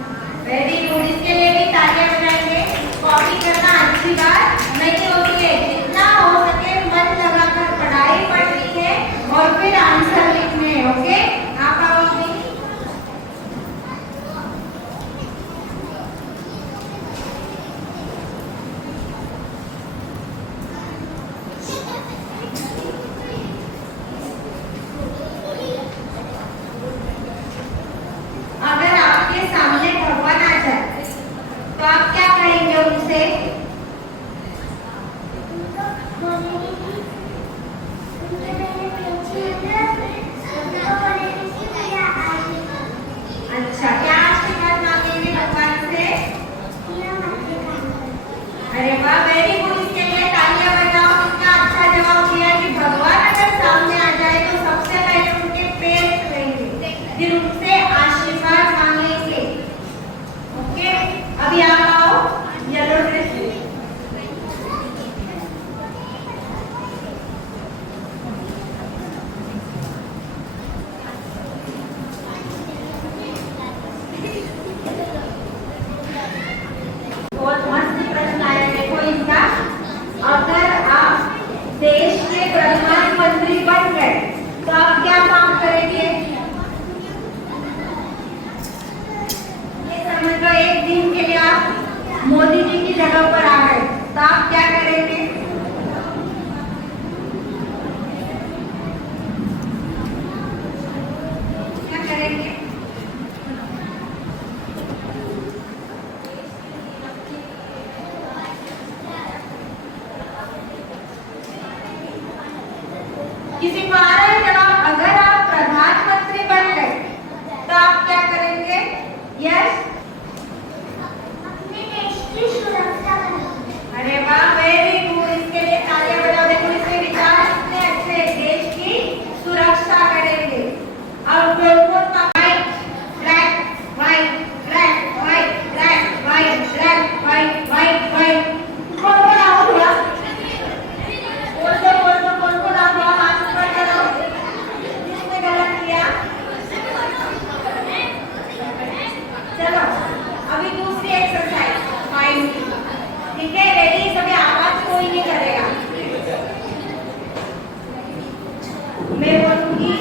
वेरी गुड, इसके लिए भी तालियां बजाएंगे। कॉपी करना अच्छी बात नहीं होती है, जितना हो सके मन लगाकर पढ़ाई पढ़नी है और फिर आंसर लिखने हैं। ओके, आप आओ अभी। अगर आपके सामने भगवान आ जाए तो आप क्या कहेंगे उनसे? अच्छा, क्या आशीर्वाद मांगेंगे भगवान से? अरे वाह, वेरी गुड, इसके लिए तालियां बजाओ। कितना अच्छा जवाब दिया कि भगवान अगर सामने आ जाए तो सबसे पहले उनके पैर छुएंगे, फिर उनसे आशीर्वाद मांगेंगे। ओके, अभी आप आओ। येलो ड्रेस बहुत मस्त प्रश्न आया, देखो इसका। अगर आप देश के प्रधानमंत्री बन गए तो आप क्या काम करेंगे? ये समझ लो एक दिन के लिए आप मोदी जी की जगह पर आ गए तो आप क्या करेंगे? क्या करेंगे? किसी को आ रहा है जवाब? अगर आप प्रधानमंत्री बन गए तो आप क्या करेंगे? यस, अपने देश की सुरक्षा करनी। अरे वाह, वेरी गुड, इसके लिए तालियां बजाओ। देखो इसके विचार कितने अच्छे हैं। देश की सुरक्षा करेंगे। और कौन-कौन का white black white black white black white black white white white कौन-कौन आओ थोड़ा कौन-कौन आओ, हाथ ऊपर करो। किसने गलत किया? चलो अभी दूसरी एक्सरसाइज माइंड की। ठीक है, रेडी? सभी आवाज कोई नहीं करेगा। मैं बोलूंगी